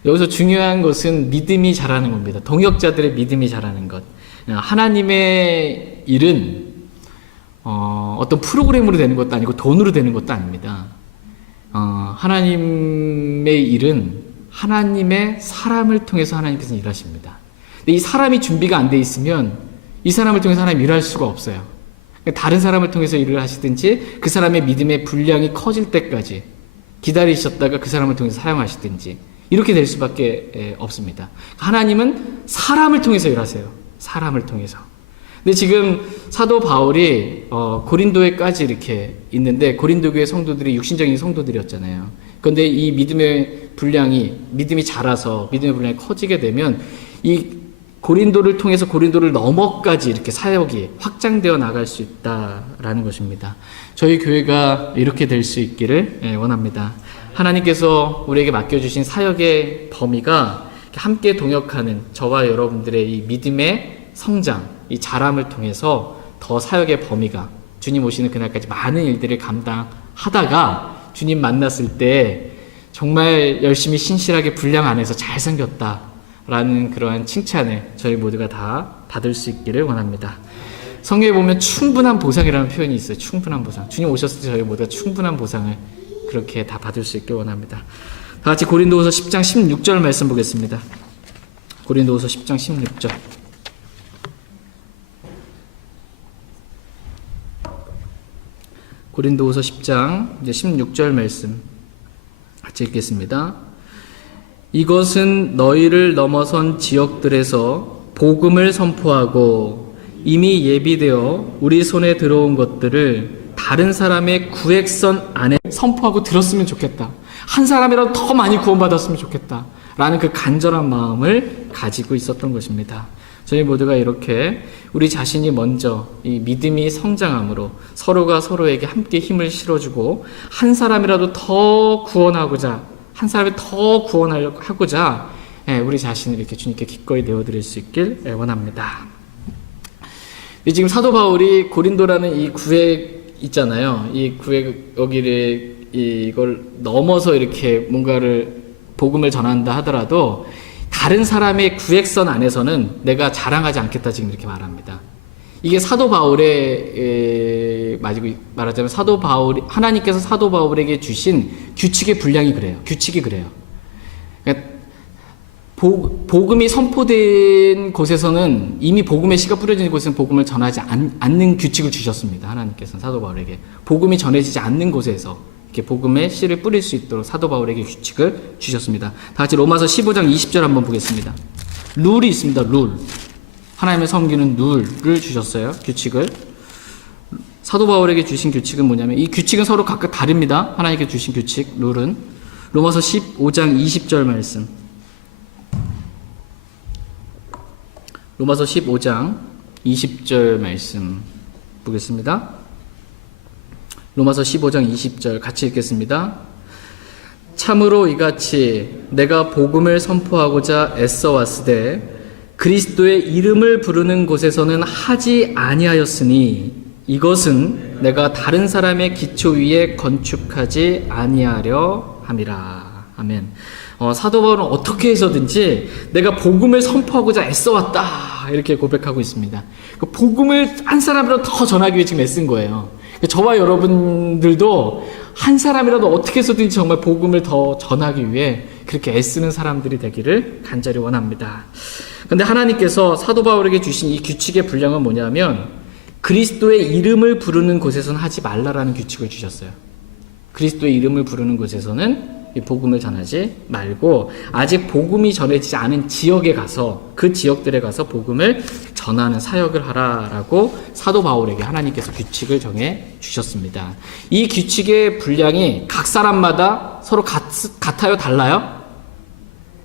여기서 중요한 것은 믿음이 자라는 겁니다. 동역자들의 믿음이 자라는 것. 하나님의 일은 어떤 프로그램으로 되는 것도 아니고 돈으로 되는 것도 아닙니다. 하나님의 일은 하나님의 사람을 통해서 하나님께서 일하십니다. 근데 이 사람이 준비가 안 돼 있으면 이 사람을 통해서 하나님 일할 수가 없어요. 다른 사람을 통해서 일을 하시든지 그 사람의 믿음의 분량이 커질 때까지 기다리셨다가 그 사람을 통해서 사용하시든지 이렇게 될 수밖에 없습니다. 하나님은 사람을 통해서 일하세요. 사람을 통해서. 근데 지금 사도 바울이 고린도에까지 이렇게 있는데 고린도 교회 성도들이 육신적인 성도들이었잖아요. 그런데 이 믿음이 자라서 믿음의 분량이 커지게 되면 이 고린도를 통해서 고린도를 넘어까지 이렇게 사역이 확장되어 나갈 수 있다라는 것입니다. 저희 교회가 이렇게 될 수 있기를 원합니다. 하나님께서 우리에게 맡겨주신 사역의 범위가 함께 동역하는 저와 여러분들의 이 믿음의 성장, 이 자람을 통해서 더 사역의 범위가 주님 오시는 그날까지 많은 일들을 감당하다가 주님 만났을 때 정말 열심히 신실하게 분량 안에서 잘 섬겼다 라는 그러한 칭찬을 저희 모두가 다 받을 수 있기를 원합니다. 성경에 보면 충분한 보상이라는 표현이 있어요. 충분한 보상. 주님 오셨을 때 저희 모두가 충분한 보상을 그렇게 다 받을 수 있길 원합니다. 다 같이 고린도후서 10장 16절 말씀 보겠습니다. 고린도후서 10장 16절. 고린도후서 10장 이제 16절 말씀 같이 읽겠습니다. 이것은 너희를 넘어선 지역들에서 복음을 선포하고 이미 예비되어 우리 손에 들어온 것들을 다른 사람의 구획선 안에 선포하고 들었으면 좋겠다. 한 사람이라도 더 많이 구원받았으면 좋겠다. 라는 그 간절한 마음을 가지고 있었던 것입니다. 저희 모두가 이렇게 우리 자신이 먼저 이 믿음이 성장함으로 서로가 서로에게 함께 힘을 실어주고 한 사람이라도 더 구원하고자 한 사람이 더 구원하고자 우리 자신을 이렇게 주님께 기꺼이 내어드릴 수 있길 원합니다. 지금 사도 바울이 고린도라는 이 구획 있잖아요. 이 구획 여기를 이걸 넘어서 이렇게 뭔가를 복음을 전한다 하더라도 다른 사람의 구획선 안에서는 내가 자랑하지 않겠다 지금 이렇게 말합니다. 이게 사도 바울의 말하자면 사도 바울이 하나님께서 사도 바울에게 주신 규칙의 분량이 그래요. 규칙이 그래요. 그러니까 복음이 선포된 곳에서는 이미 복음의 씨가 뿌려진 곳에서는 복음을 전하지 않는 규칙을 주셨습니다. 하나님께서는 사도 바울에게 복음이 전해지지 않는 곳에서 이렇게 복음의 씨를 뿌릴 수 있도록 사도 바울에게 규칙을 주셨습니다. 다 같이 로마서 15장 20절 한번 보겠습니다. 룰이 있습니다. 룰. 하나님의 섬기는 룰을 주셨어요. 규칙을. 사도 바울에게 주신 규칙은 뭐냐면 이 규칙은 서로 각각 다릅니다. 하나님께 주신 규칙, 룰은. 로마서 15장 20절 말씀. 로마서 15장 20절 말씀 보겠습니다. 로마서 15장 20절 같이 읽겠습니다. 참으로 이같이 내가 복음을 선포하고자 애써 왔으되 그리스도의 이름을 부르는 곳에서는 하지 아니하였으니 이것은 내가 다른 사람의 기초 위에 건축하지 아니하려 함이라. 아멘. 사도 바울은 어떻게 해서든지 내가 복음을 선포하고자 애써 왔다 이렇게 고백하고 있습니다. 복음을 한 사람이라도 더 전하기 위해 지금 애쓴 거예요. 저와 여러분들도 한 사람이라도 어떻게 해서든지 정말 복음을 더 전하기 위해 그렇게 애쓰는 사람들이 되기를 간절히 원합니다. 그런데 하나님께서 사도 바울에게 주신 이 규칙의 분량은 뭐냐면 그리스도의 이름을 부르는 곳에서는 하지 말라라는 규칙을 주셨어요. 그리스도의 이름을 부르는 곳에서는 이 복음을 전하지 말고 아직 복음이 전해지지 않은 지역에 가서 그 지역들에 가서 복음을 전하는 사역을 하라라고 사도 바울에게 하나님께서 규칙을 정해 주셨습니다. 이 규칙의 분량이 각 사람마다 서로 같아요? 달라요?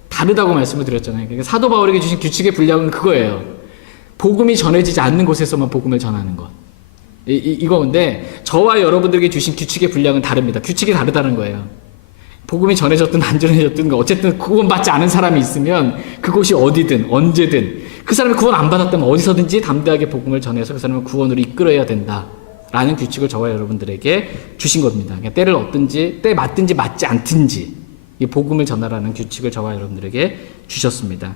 다르다고 말씀을 드렸잖아요. 그러니까 사도 바울에게 주신 규칙의 분량은 그거예요. 복음이 전해지지 않는 곳에서만 복음을 전하는 것. 이거인데 저와 여러분들에게 주신 규칙의 분량은 다릅니다. 규칙이 다르다는 거예요. 복음이 전해졌든 안 전해졌든 어쨌든 구원받지 않은 사람이 있으면 그곳이 어디든 언제든 그 사람이 구원 안 받았다면 어디서든지 담대하게 복음을 전해서 그 사람을 구원으로 이끌어야 된다라는 규칙을 저와 여러분들에게 주신 겁니다. 그러니까 때를 얻든지 때 맞든지 맞지 않든지 이 복음을 전하라는 규칙을 저와 여러분들에게 주셨습니다.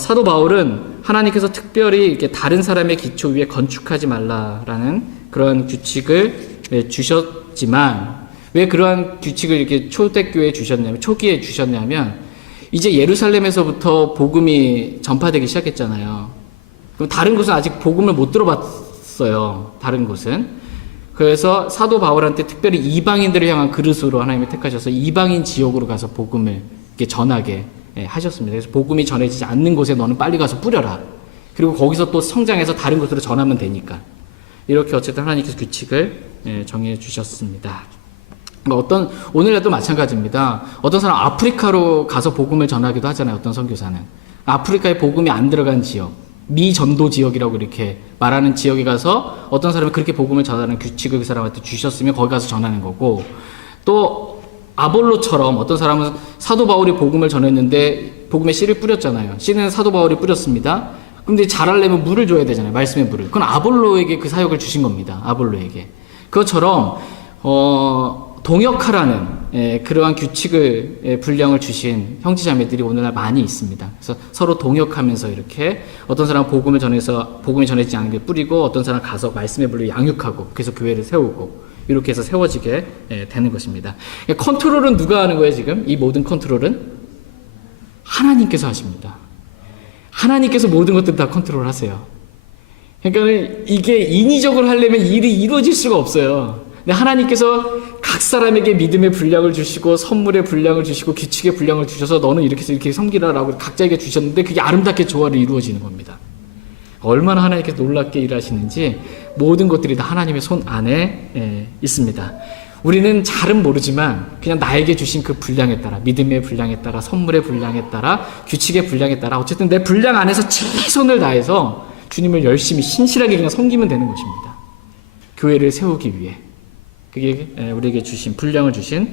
사도 바울은 하나님께서 특별히 이렇게 다른 사람의 기초 위에 건축하지 말라라는 그런 규칙을 주셨지만 왜 그러한 규칙을 이렇게 초대교회에 주셨냐면, 초기에 주셨냐면, 이제 예루살렘에서부터 복음이 전파되기 시작했잖아요. 그럼 다른 곳은 아직 복음을 못 들어봤어요. 다른 곳은. 그래서 사도 바울한테 특별히 이방인들을 향한 그릇으로 하나님이 택하셔서 이방인 지역으로 가서 복음을 이렇게 전하게 하셨습니다. 그래서 복음이 전해지지 않는 곳에 너는 빨리 가서 뿌려라. 그리고 거기서 또 성장해서 다른 곳으로 전하면 되니까. 이렇게 어쨌든 하나님께서 규칙을 정해 주셨습니다. 오늘에도 마찬가지입니다. 어떤 사람 아프리카로 가서 복음을 전하기도 하잖아요. 어떤 선교사는. 아프리카에 복음이 안 들어간 지역, 미전도 지역이라고 이렇게 말하는 지역에 가서 어떤 사람이 그렇게 복음을 전하는 규칙을 그 사람한테 주셨으면 거기 가서 전하는 거고, 또 아볼로처럼 어떤 사람은 사도 바울이 복음을 전했는데 복음의 씨를 뿌렸잖아요. 씨는 사도 바울이 뿌렸습니다. 근데 자라려면 물을 줘야 되잖아요. 말씀의 물을. 그건 아볼로에게 그 사역을 주신 겁니다. 아볼로에게. 그것처럼 동역하라는 그러한 규칙을 분량을 주신 형제자매들이 오늘날 많이 있습니다. 그래서 서로 동역하면서 이렇게 어떤 사람은 복음을 전해서 복음이 전해지지 않은 게 뿌리고 어떤 사람은 가서 말씀의 불을 양육하고 그래서 교회를 세우고 이렇게 해서 세워지게 되는 것입니다. 컨트롤은 누가 하는 거예요 지금? 이 모든 컨트롤은 하나님께서 하십니다. 하나님께서 모든 것들을 다 컨트롤하세요. 그러니까 이게 인위적으로 하려면 일이 이루어질 수가 없어요. 근데 하나님께서 각 사람에게 믿음의 분량을 주시고 선물의 분량을 주시고 규칙의 분량을 주셔서 너는 이렇게 해서 이렇게 섬기라라고 각자에게 주셨는데 그게 아름답게 조화를 이루어지는 겁니다. 얼마나 하나님께서 놀랍게 일하시는지 모든 것들이 다 하나님의 손 안에 있습니다. 우리는 잘은 모르지만 그냥 나에게 주신 그 분량에 따라 믿음의 분량에 따라 선물의 분량에 따라 규칙의 분량에 따라 어쨌든 내 분량 안에서 최선을 다해서 주님을 열심히 신실하게 그냥 섬기면 되는 것입니다. 교회를 세우기 위해 그게 우리에게 주신 분량을 주신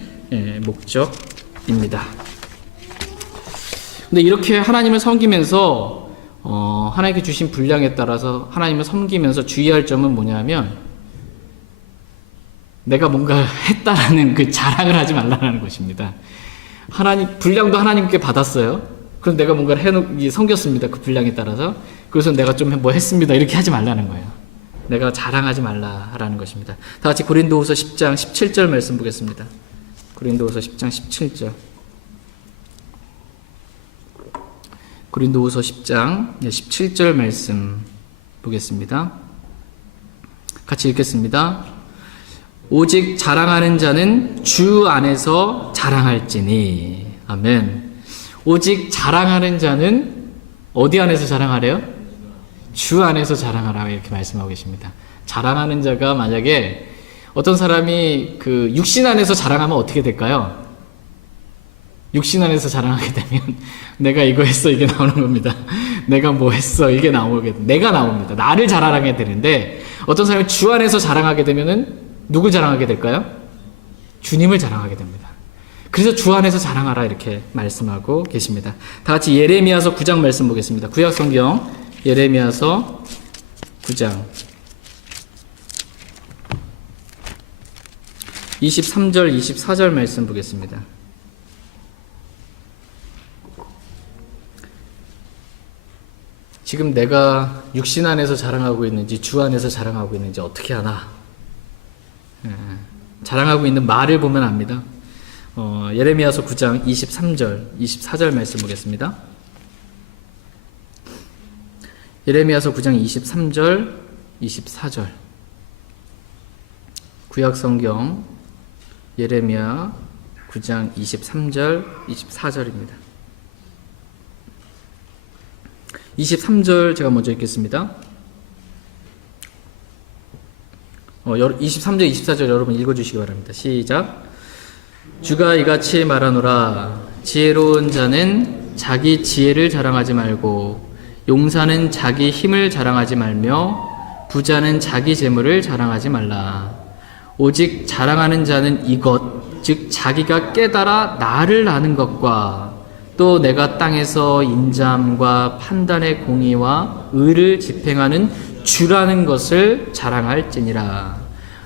목적입니다. 근데 이렇게 하나님을 섬기면서 하나님께 주신 분량에 따라서 하나님을 섬기면서 주의할 점은 뭐냐면 내가 뭔가 했다라는 그 자랑을 하지 말라는 것입니다. 분량도 하나님께 받았어요. 그럼 내가 뭔가를 섬겼습니다. 그 분량에 따라서. 그래서 내가 좀 뭐 했습니다. 이렇게 하지 말라는 거예요. 내가 자랑하지 말라라는 것입니다. 다 같이 고린도후서 10장 17절 말씀 보겠습니다. 고린도후서 10장 17절. 고린도후서 10장 17절 말씀 보겠습니다. 같이 읽겠습니다. 오직 자랑하는 자는 주 안에서 자랑할지니. 아멘. 오직 자랑하는 자는 어디 안에서 자랑하래요? 주 안에서 자랑하라 이렇게 말씀하고 계십니다. 자랑하는 자가 만약에 어떤 사람이 그 육신 안에서 자랑하면 어떻게 될까요? 육신 안에서 자랑하게 되면 내가 이거 했어 이게 나오는 겁니다. 내가 뭐 했어 이게 나오게 내가 나옵니다. 나를 자랑하게 되는데 어떤 사람이 주 안에서 자랑하게 되면은 누굴 자랑하게 될까요? 주님을 자랑하게 됩니다. 그래서 주 안에서 자랑하라 이렇게 말씀하고 계십니다. 다 같이 예레미야서 9장 말씀 보겠습니다. 구약 성경 예레미야서 9장 23절 24절 말씀 보겠습니다. 지금 내가 육신 안에서 자랑하고 있는지 주 안에서 자랑하고 있는지 어떻게 하나? 자랑하고 있는 말을 보면 압니다. 예레미야서 9장 23절 24절 말씀 보겠습니다. 예레미야서 9장 23절 24절 구약성경 예레미야 9장 23절 24절입니다. 23절 제가 먼저 읽겠습니다. 23절 24절 여러분 읽어주시기 바랍니다. 시작. 주가 이같이 말하노라. 지혜로운 자는 자기 지혜를 자랑하지 말고 용사는 자기 힘을 자랑하지 말며 부자는 자기 재물을 자랑하지 말라. 오직 자랑하는 자는 이것 즉 자기가 깨달아 나를 아는 것과 또 내가 땅에서 인자함과 판단의 공의와 의를 집행하는 주라는 것을 자랑할지니라.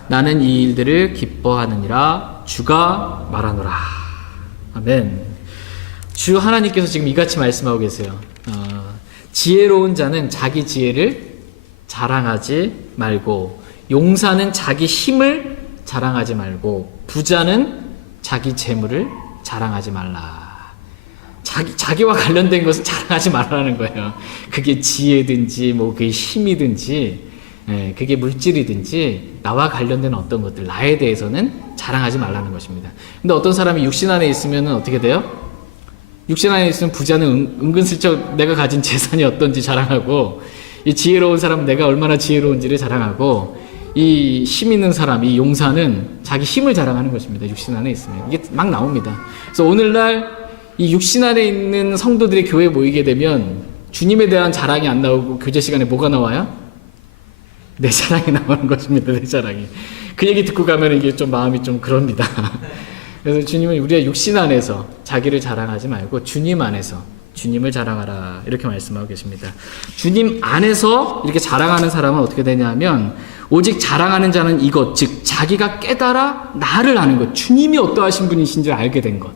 나는 이 일들을 기뻐하느니라. 주가 말하노라. 아멘. 주 하나님께서 지금 이같이 말씀하고 계세요. 지혜로운 자는 자기 지혜를 자랑하지 말고 용사는 자기 힘을 자랑하지 말고 부자는 자기 재물을 자랑하지 말라. 자기와 관련된 것을 자랑하지 말라는 거예요. 그게 지혜든지 뭐 그게 힘이든지 그게 물질이든지 나와 관련된 어떤 것들 나에 대해서는 자랑하지 말라는 것입니다. 근데 어떤 사람이 육신 안에 있으면 어떻게 돼요? 육신 안에 있으면 부자는 은근슬쩍 내가 가진 재산이 어떤지 자랑하고 이 지혜로운 사람은 내가 얼마나 지혜로운지를 자랑하고 이 힘 있는 사람, 이 용사는 자기 힘을 자랑하는 것입니다. 육신 안에 있으면. 이게 막 나옵니다. 그래서 오늘날 이 육신 안에 있는 성도들이 교회에 모이게 되면 주님에 대한 자랑이 안 나오고 교제 시간에 뭐가 나와요? 내 자랑이 나오는 것입니다. 내 자랑이. 그 얘기 듣고 가면 이게 좀 마음이 좀 그럽니다. 그래서 주님은 우리가 육신 안에서 자기를 자랑하지 말고 주님 안에서 주님을 자랑하라 이렇게 말씀하고 계십니다. 주님 안에서 이렇게 자랑하는 사람은 어떻게 되냐면 오직 자랑하는 자는 이것, 즉 자기가 깨달아 나를 아는 것, 주님이 어떠하신 분이신 줄 알게 된 것,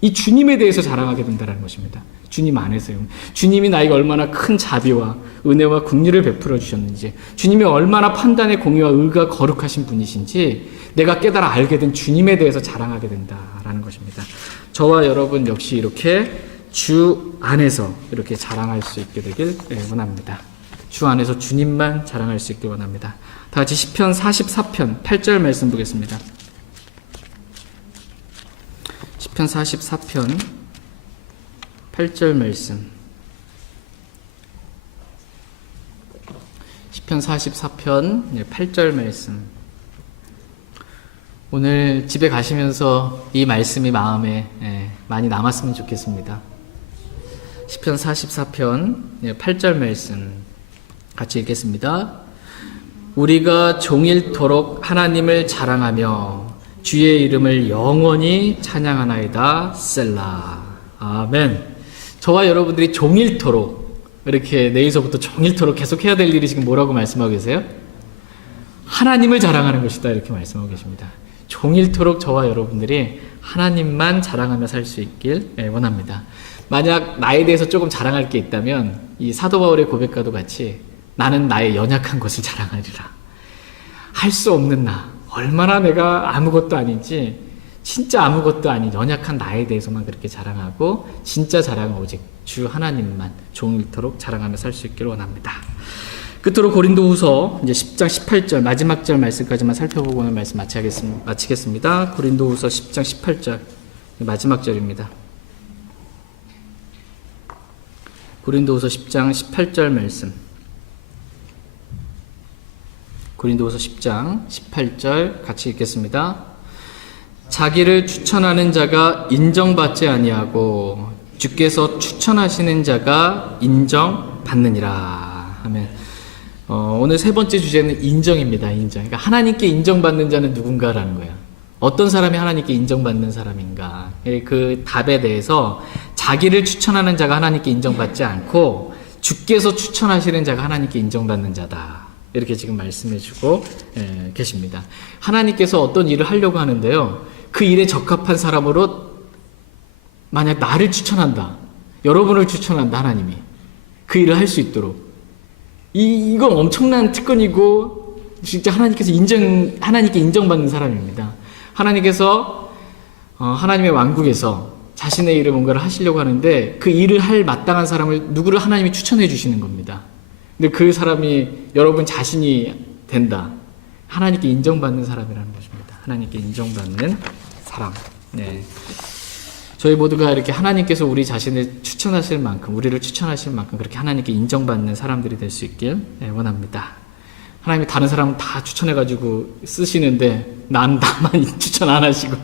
이 주님에 대해서 자랑하게 된다는 것입니다. 주님 안에서요. 주님이 나에게 얼마나 큰 자비와 은혜와 긍휼을 베풀어 주셨는지, 주님이 얼마나 판단의 공의와 의가 거룩하신 분이신지 내가 깨달아 알게 된 주님에 대해서 자랑하게 된다라는 것입니다. 저와 여러분 역시 이렇게 주 안에서 이렇게 자랑할 수 있게 되길 원합니다. 주 안에서 주님만 자랑할 수 있길 원합니다. 다 같이 시편 44편 8절 말씀 보겠습니다. 시편 44편 8절 말씀. 시편 44편 8절 말씀. 오늘 집에 가시면서 이 말씀이 마음에 많이 남았으면 좋겠습니다. 시편 44편 8절 말씀 같이 읽겠습니다. 우리가 종일토록 하나님을 자랑하며 주의 이름을 영원히 찬양하나이다. 셀라. 아멘. 저와 여러분들이 종일토록, 이렇게 내일서부터 종일토록 계속 해야 될 일이 지금 뭐라고 말씀하고 계세요? 하나님을 자랑하는 것이다, 이렇게 말씀하고 계십니다. 종일토록 저와 여러분들이 하나님만 자랑하며 살 수 있길 원합니다. 만약 나에 대해서 조금 자랑할 게 있다면 이 사도 바울의 고백과도 같이 나는 나의 연약한 것을 자랑하리라. 할 수 없는 나, 얼마나 내가 아무것도 아닌지, 진짜 아무것도 아닌 연약한 나에 대해서만 그렇게 자랑하고, 진짜 자랑은 오직 주 하나님만 종일토록 자랑하며 살 수 있기를 원합니다. 끝으로 고린도후서 이제 10장 18절 마지막 절 말씀까지만 살펴보고 오늘 말씀 마치겠습니다. 고린도후서 10장 18절 마지막 절입니다. 고린도후서 10장 18절 말씀. 고린도후서 10장 18절 같이 읽겠습니다. 자기를 추천하는 자가 인정받지 아니하고 주께서 추천하시는 자가 인정받느니라. 아멘. 오늘 세 번째 주제는 인정입니다. 인정. 그러니까 하나님께 인정받는 자는 누군가라는 거예요. 어떤 사람이 하나님께 인정받는 사람인가. 그 답에 대해서 자기를 추천하는 자가 하나님께 인정받지 않고 주께서 추천하시는 자가 하나님께 인정받는 자다. 이렇게 지금 말씀해주고 계십니다. 하나님께서 어떤 일을 하려고 하는데요. 그 일에 적합한 사람으로 만약 나를 추천한다. 여러분을 추천한다. 하나님이. 그 일을 할 수 있도록. 이건 엄청난 특권이고 진짜 하나님께 인정받는 사람입니다. 하나님께서 하나님의 왕국에서 자신의 일을 뭔가를 하시려고 하는데 그 일을 할 마땅한 사람을 누구를 하나님이 추천해 주시는 겁니다. 근데 그 사람이 여러분 자신이 된다. 하나님께 인정받는 사람이라는 것입니다. 하나님께 인정받는 사람. 네. 저희 모두가 이렇게 하나님께서 우리 자신을 추천하실 만큼, 우리를 추천하실 만큼 그렇게 하나님께 인정받는 사람들이 될 수 있길 원합니다. 하나님이 다른 사람은 다 추천해가지고 쓰시는데 나만 추천 안 하시고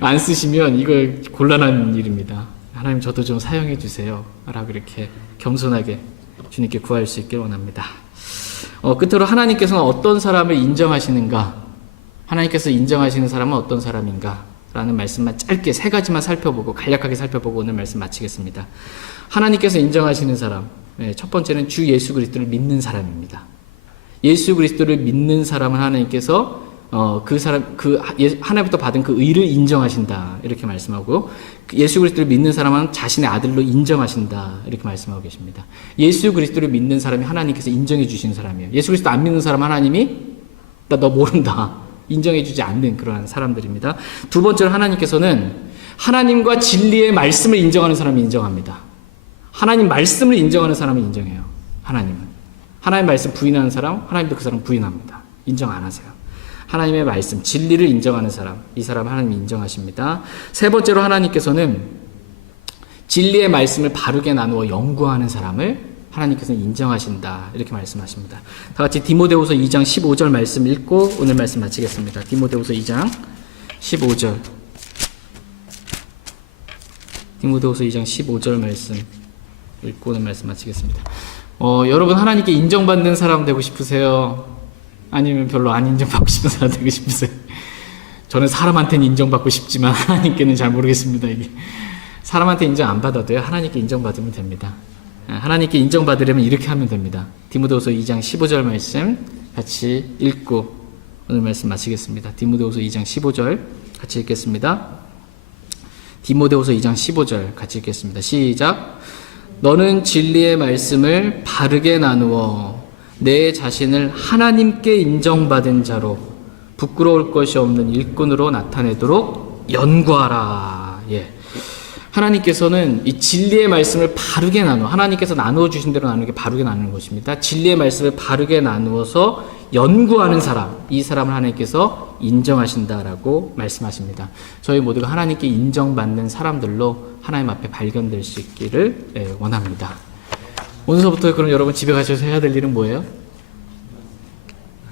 안 쓰시면 이거 곤란한 일입니다. 하나님 저도 좀 사용해 주세요. 라고 이렇게 겸손하게 주님께 구할 수 있길 원합니다. 끝으로 하나님께서는 어떤 사람을 인정하시는가? 하나님께서 인정하시는 사람은 어떤 사람인가? 라는 말씀만 짧게 세 가지만 살펴보고 간략하게 살펴보고 오늘 말씀 마치겠습니다. 하나님께서 인정하시는 사람, 첫 번째는 주 예수 그리스도를 믿는 사람입니다. 예수 그리스도를 믿는 사람은 하나님께서 하나님부터 받은 그 의를 인정하신다 이렇게 말씀하고, 예수 그리스도를 믿는 사람은 자신의 아들로 인정하신다 이렇게 말씀하고 계십니다. 예수 그리스도를 믿는 사람이 하나님께서 인정해 주시는 사람이에요. 예수 그리스도 안 믿는 사람 하나님이 나 너 모른다 인정해주지 않는 그러한 사람들입니다. 두 번째로 하나님께서는 하나님과 진리의 말씀을 인정하는 사람이 인정합니다. 하나님 말씀을 인정하는 사람이 인정해요. 하나님은. 하나님 말씀 부인하는 사람, 하나님도 그 사람 부인합니다. 인정 안 하세요. 하나님의 말씀, 진리를 인정하는 사람, 이 사람 하나님이 인정하십니다. 세 번째로 하나님께서는 진리의 말씀을 바르게 나누어 연구하는 사람을 하나님께서는 인정하신다 이렇게 말씀하십니다. 다 같이 디모데후서 2장 15절 말씀 읽고 오늘 말씀 마치겠습니다. 디모데후서 2장 15절. 디모데후서 2장 15절 말씀 읽고 오늘 말씀 마치겠습니다. 여러분 하나님께 인정받는 사람 되고 싶으세요? 아니면 별로 안 인정받고 싶은 사람 되고 싶으세요? 저는 사람한테는 인정받고 싶지만 하나님께는 잘 모르겠습니다. 이게 사람한테 인정 안 받아도요 하나님께 인정받으면 됩니다. 하나님께 인정받으려면 이렇게 하면 됩니다. 디모데후서 2장 15절 말씀 같이 읽고 오늘 말씀 마치겠습니다. 디모데후서 2장 15절 같이 읽겠습니다. 디모데후서 2장 15절 같이 읽겠습니다. 시작. 너는 진리의 말씀을 바르게 나누어 내 자신을 하나님께 인정받은 자로 부끄러울 것이 없는 일꾼으로 나타내도록 연구하라. 예. 하나님께서는 이 진리의 말씀을 바르게 나누어, 하나님께서 나누어 주신 대로 나누는 게 바르게 나누는 것입니다. 진리의 말씀을 바르게 나누어서 연구하는 사람, 이 사람을 하나님께서 인정하신다라고 말씀하십니다. 저희 모두가 하나님께 인정받는 사람들로 하나님 앞에 발견될 수 있기를 원합니다. 오늘서부터 그럼 여러분 집에 가셔서 해야 될 일은 뭐예요?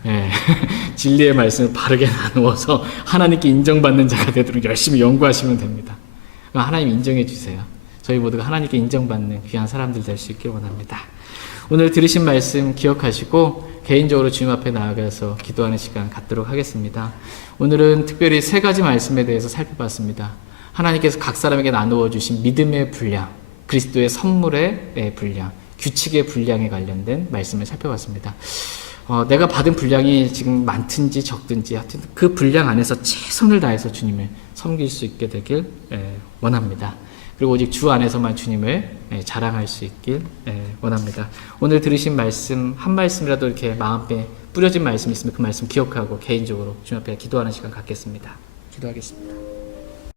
예, 진리의 말씀을 바르게 나누어서 하나님께 인정받는 자가 되도록 열심히 연구하시면 됩니다. 하나님 인정해 주세요. 저희 모두가 하나님께 인정받는 귀한 사람들 될 수 있길 원합니다. 오늘 들으신 말씀 기억하시고 개인적으로 주님 앞에 나아가서 기도하는 시간 갖도록 하겠습니다. 오늘은 특별히 세 가지 말씀에 대해서 살펴봤습니다. 하나님께서 각 사람에게 나누어 주신 믿음의 분량, 그리스도의 선물의 분량, 규칙의 분량에 관련된 말씀을 살펴봤습니다. 내가 받은 분량이 지금 많든지 적든지 하여튼 그 분량 안에서 최선을 다해서 주님을 섬길 수 있게 되길 원합니다. 그리고 오직 주 안에서만 주님을 자랑할 수 있길 원합니다. 오늘 들으신 말씀 한 말씀이라도 이렇게 마음에 뿌려진 말씀이 있으면 그 말씀 기억하고 개인적으로 주님 앞에 기도하는 시간 갖겠습니다. 기도하겠습니다.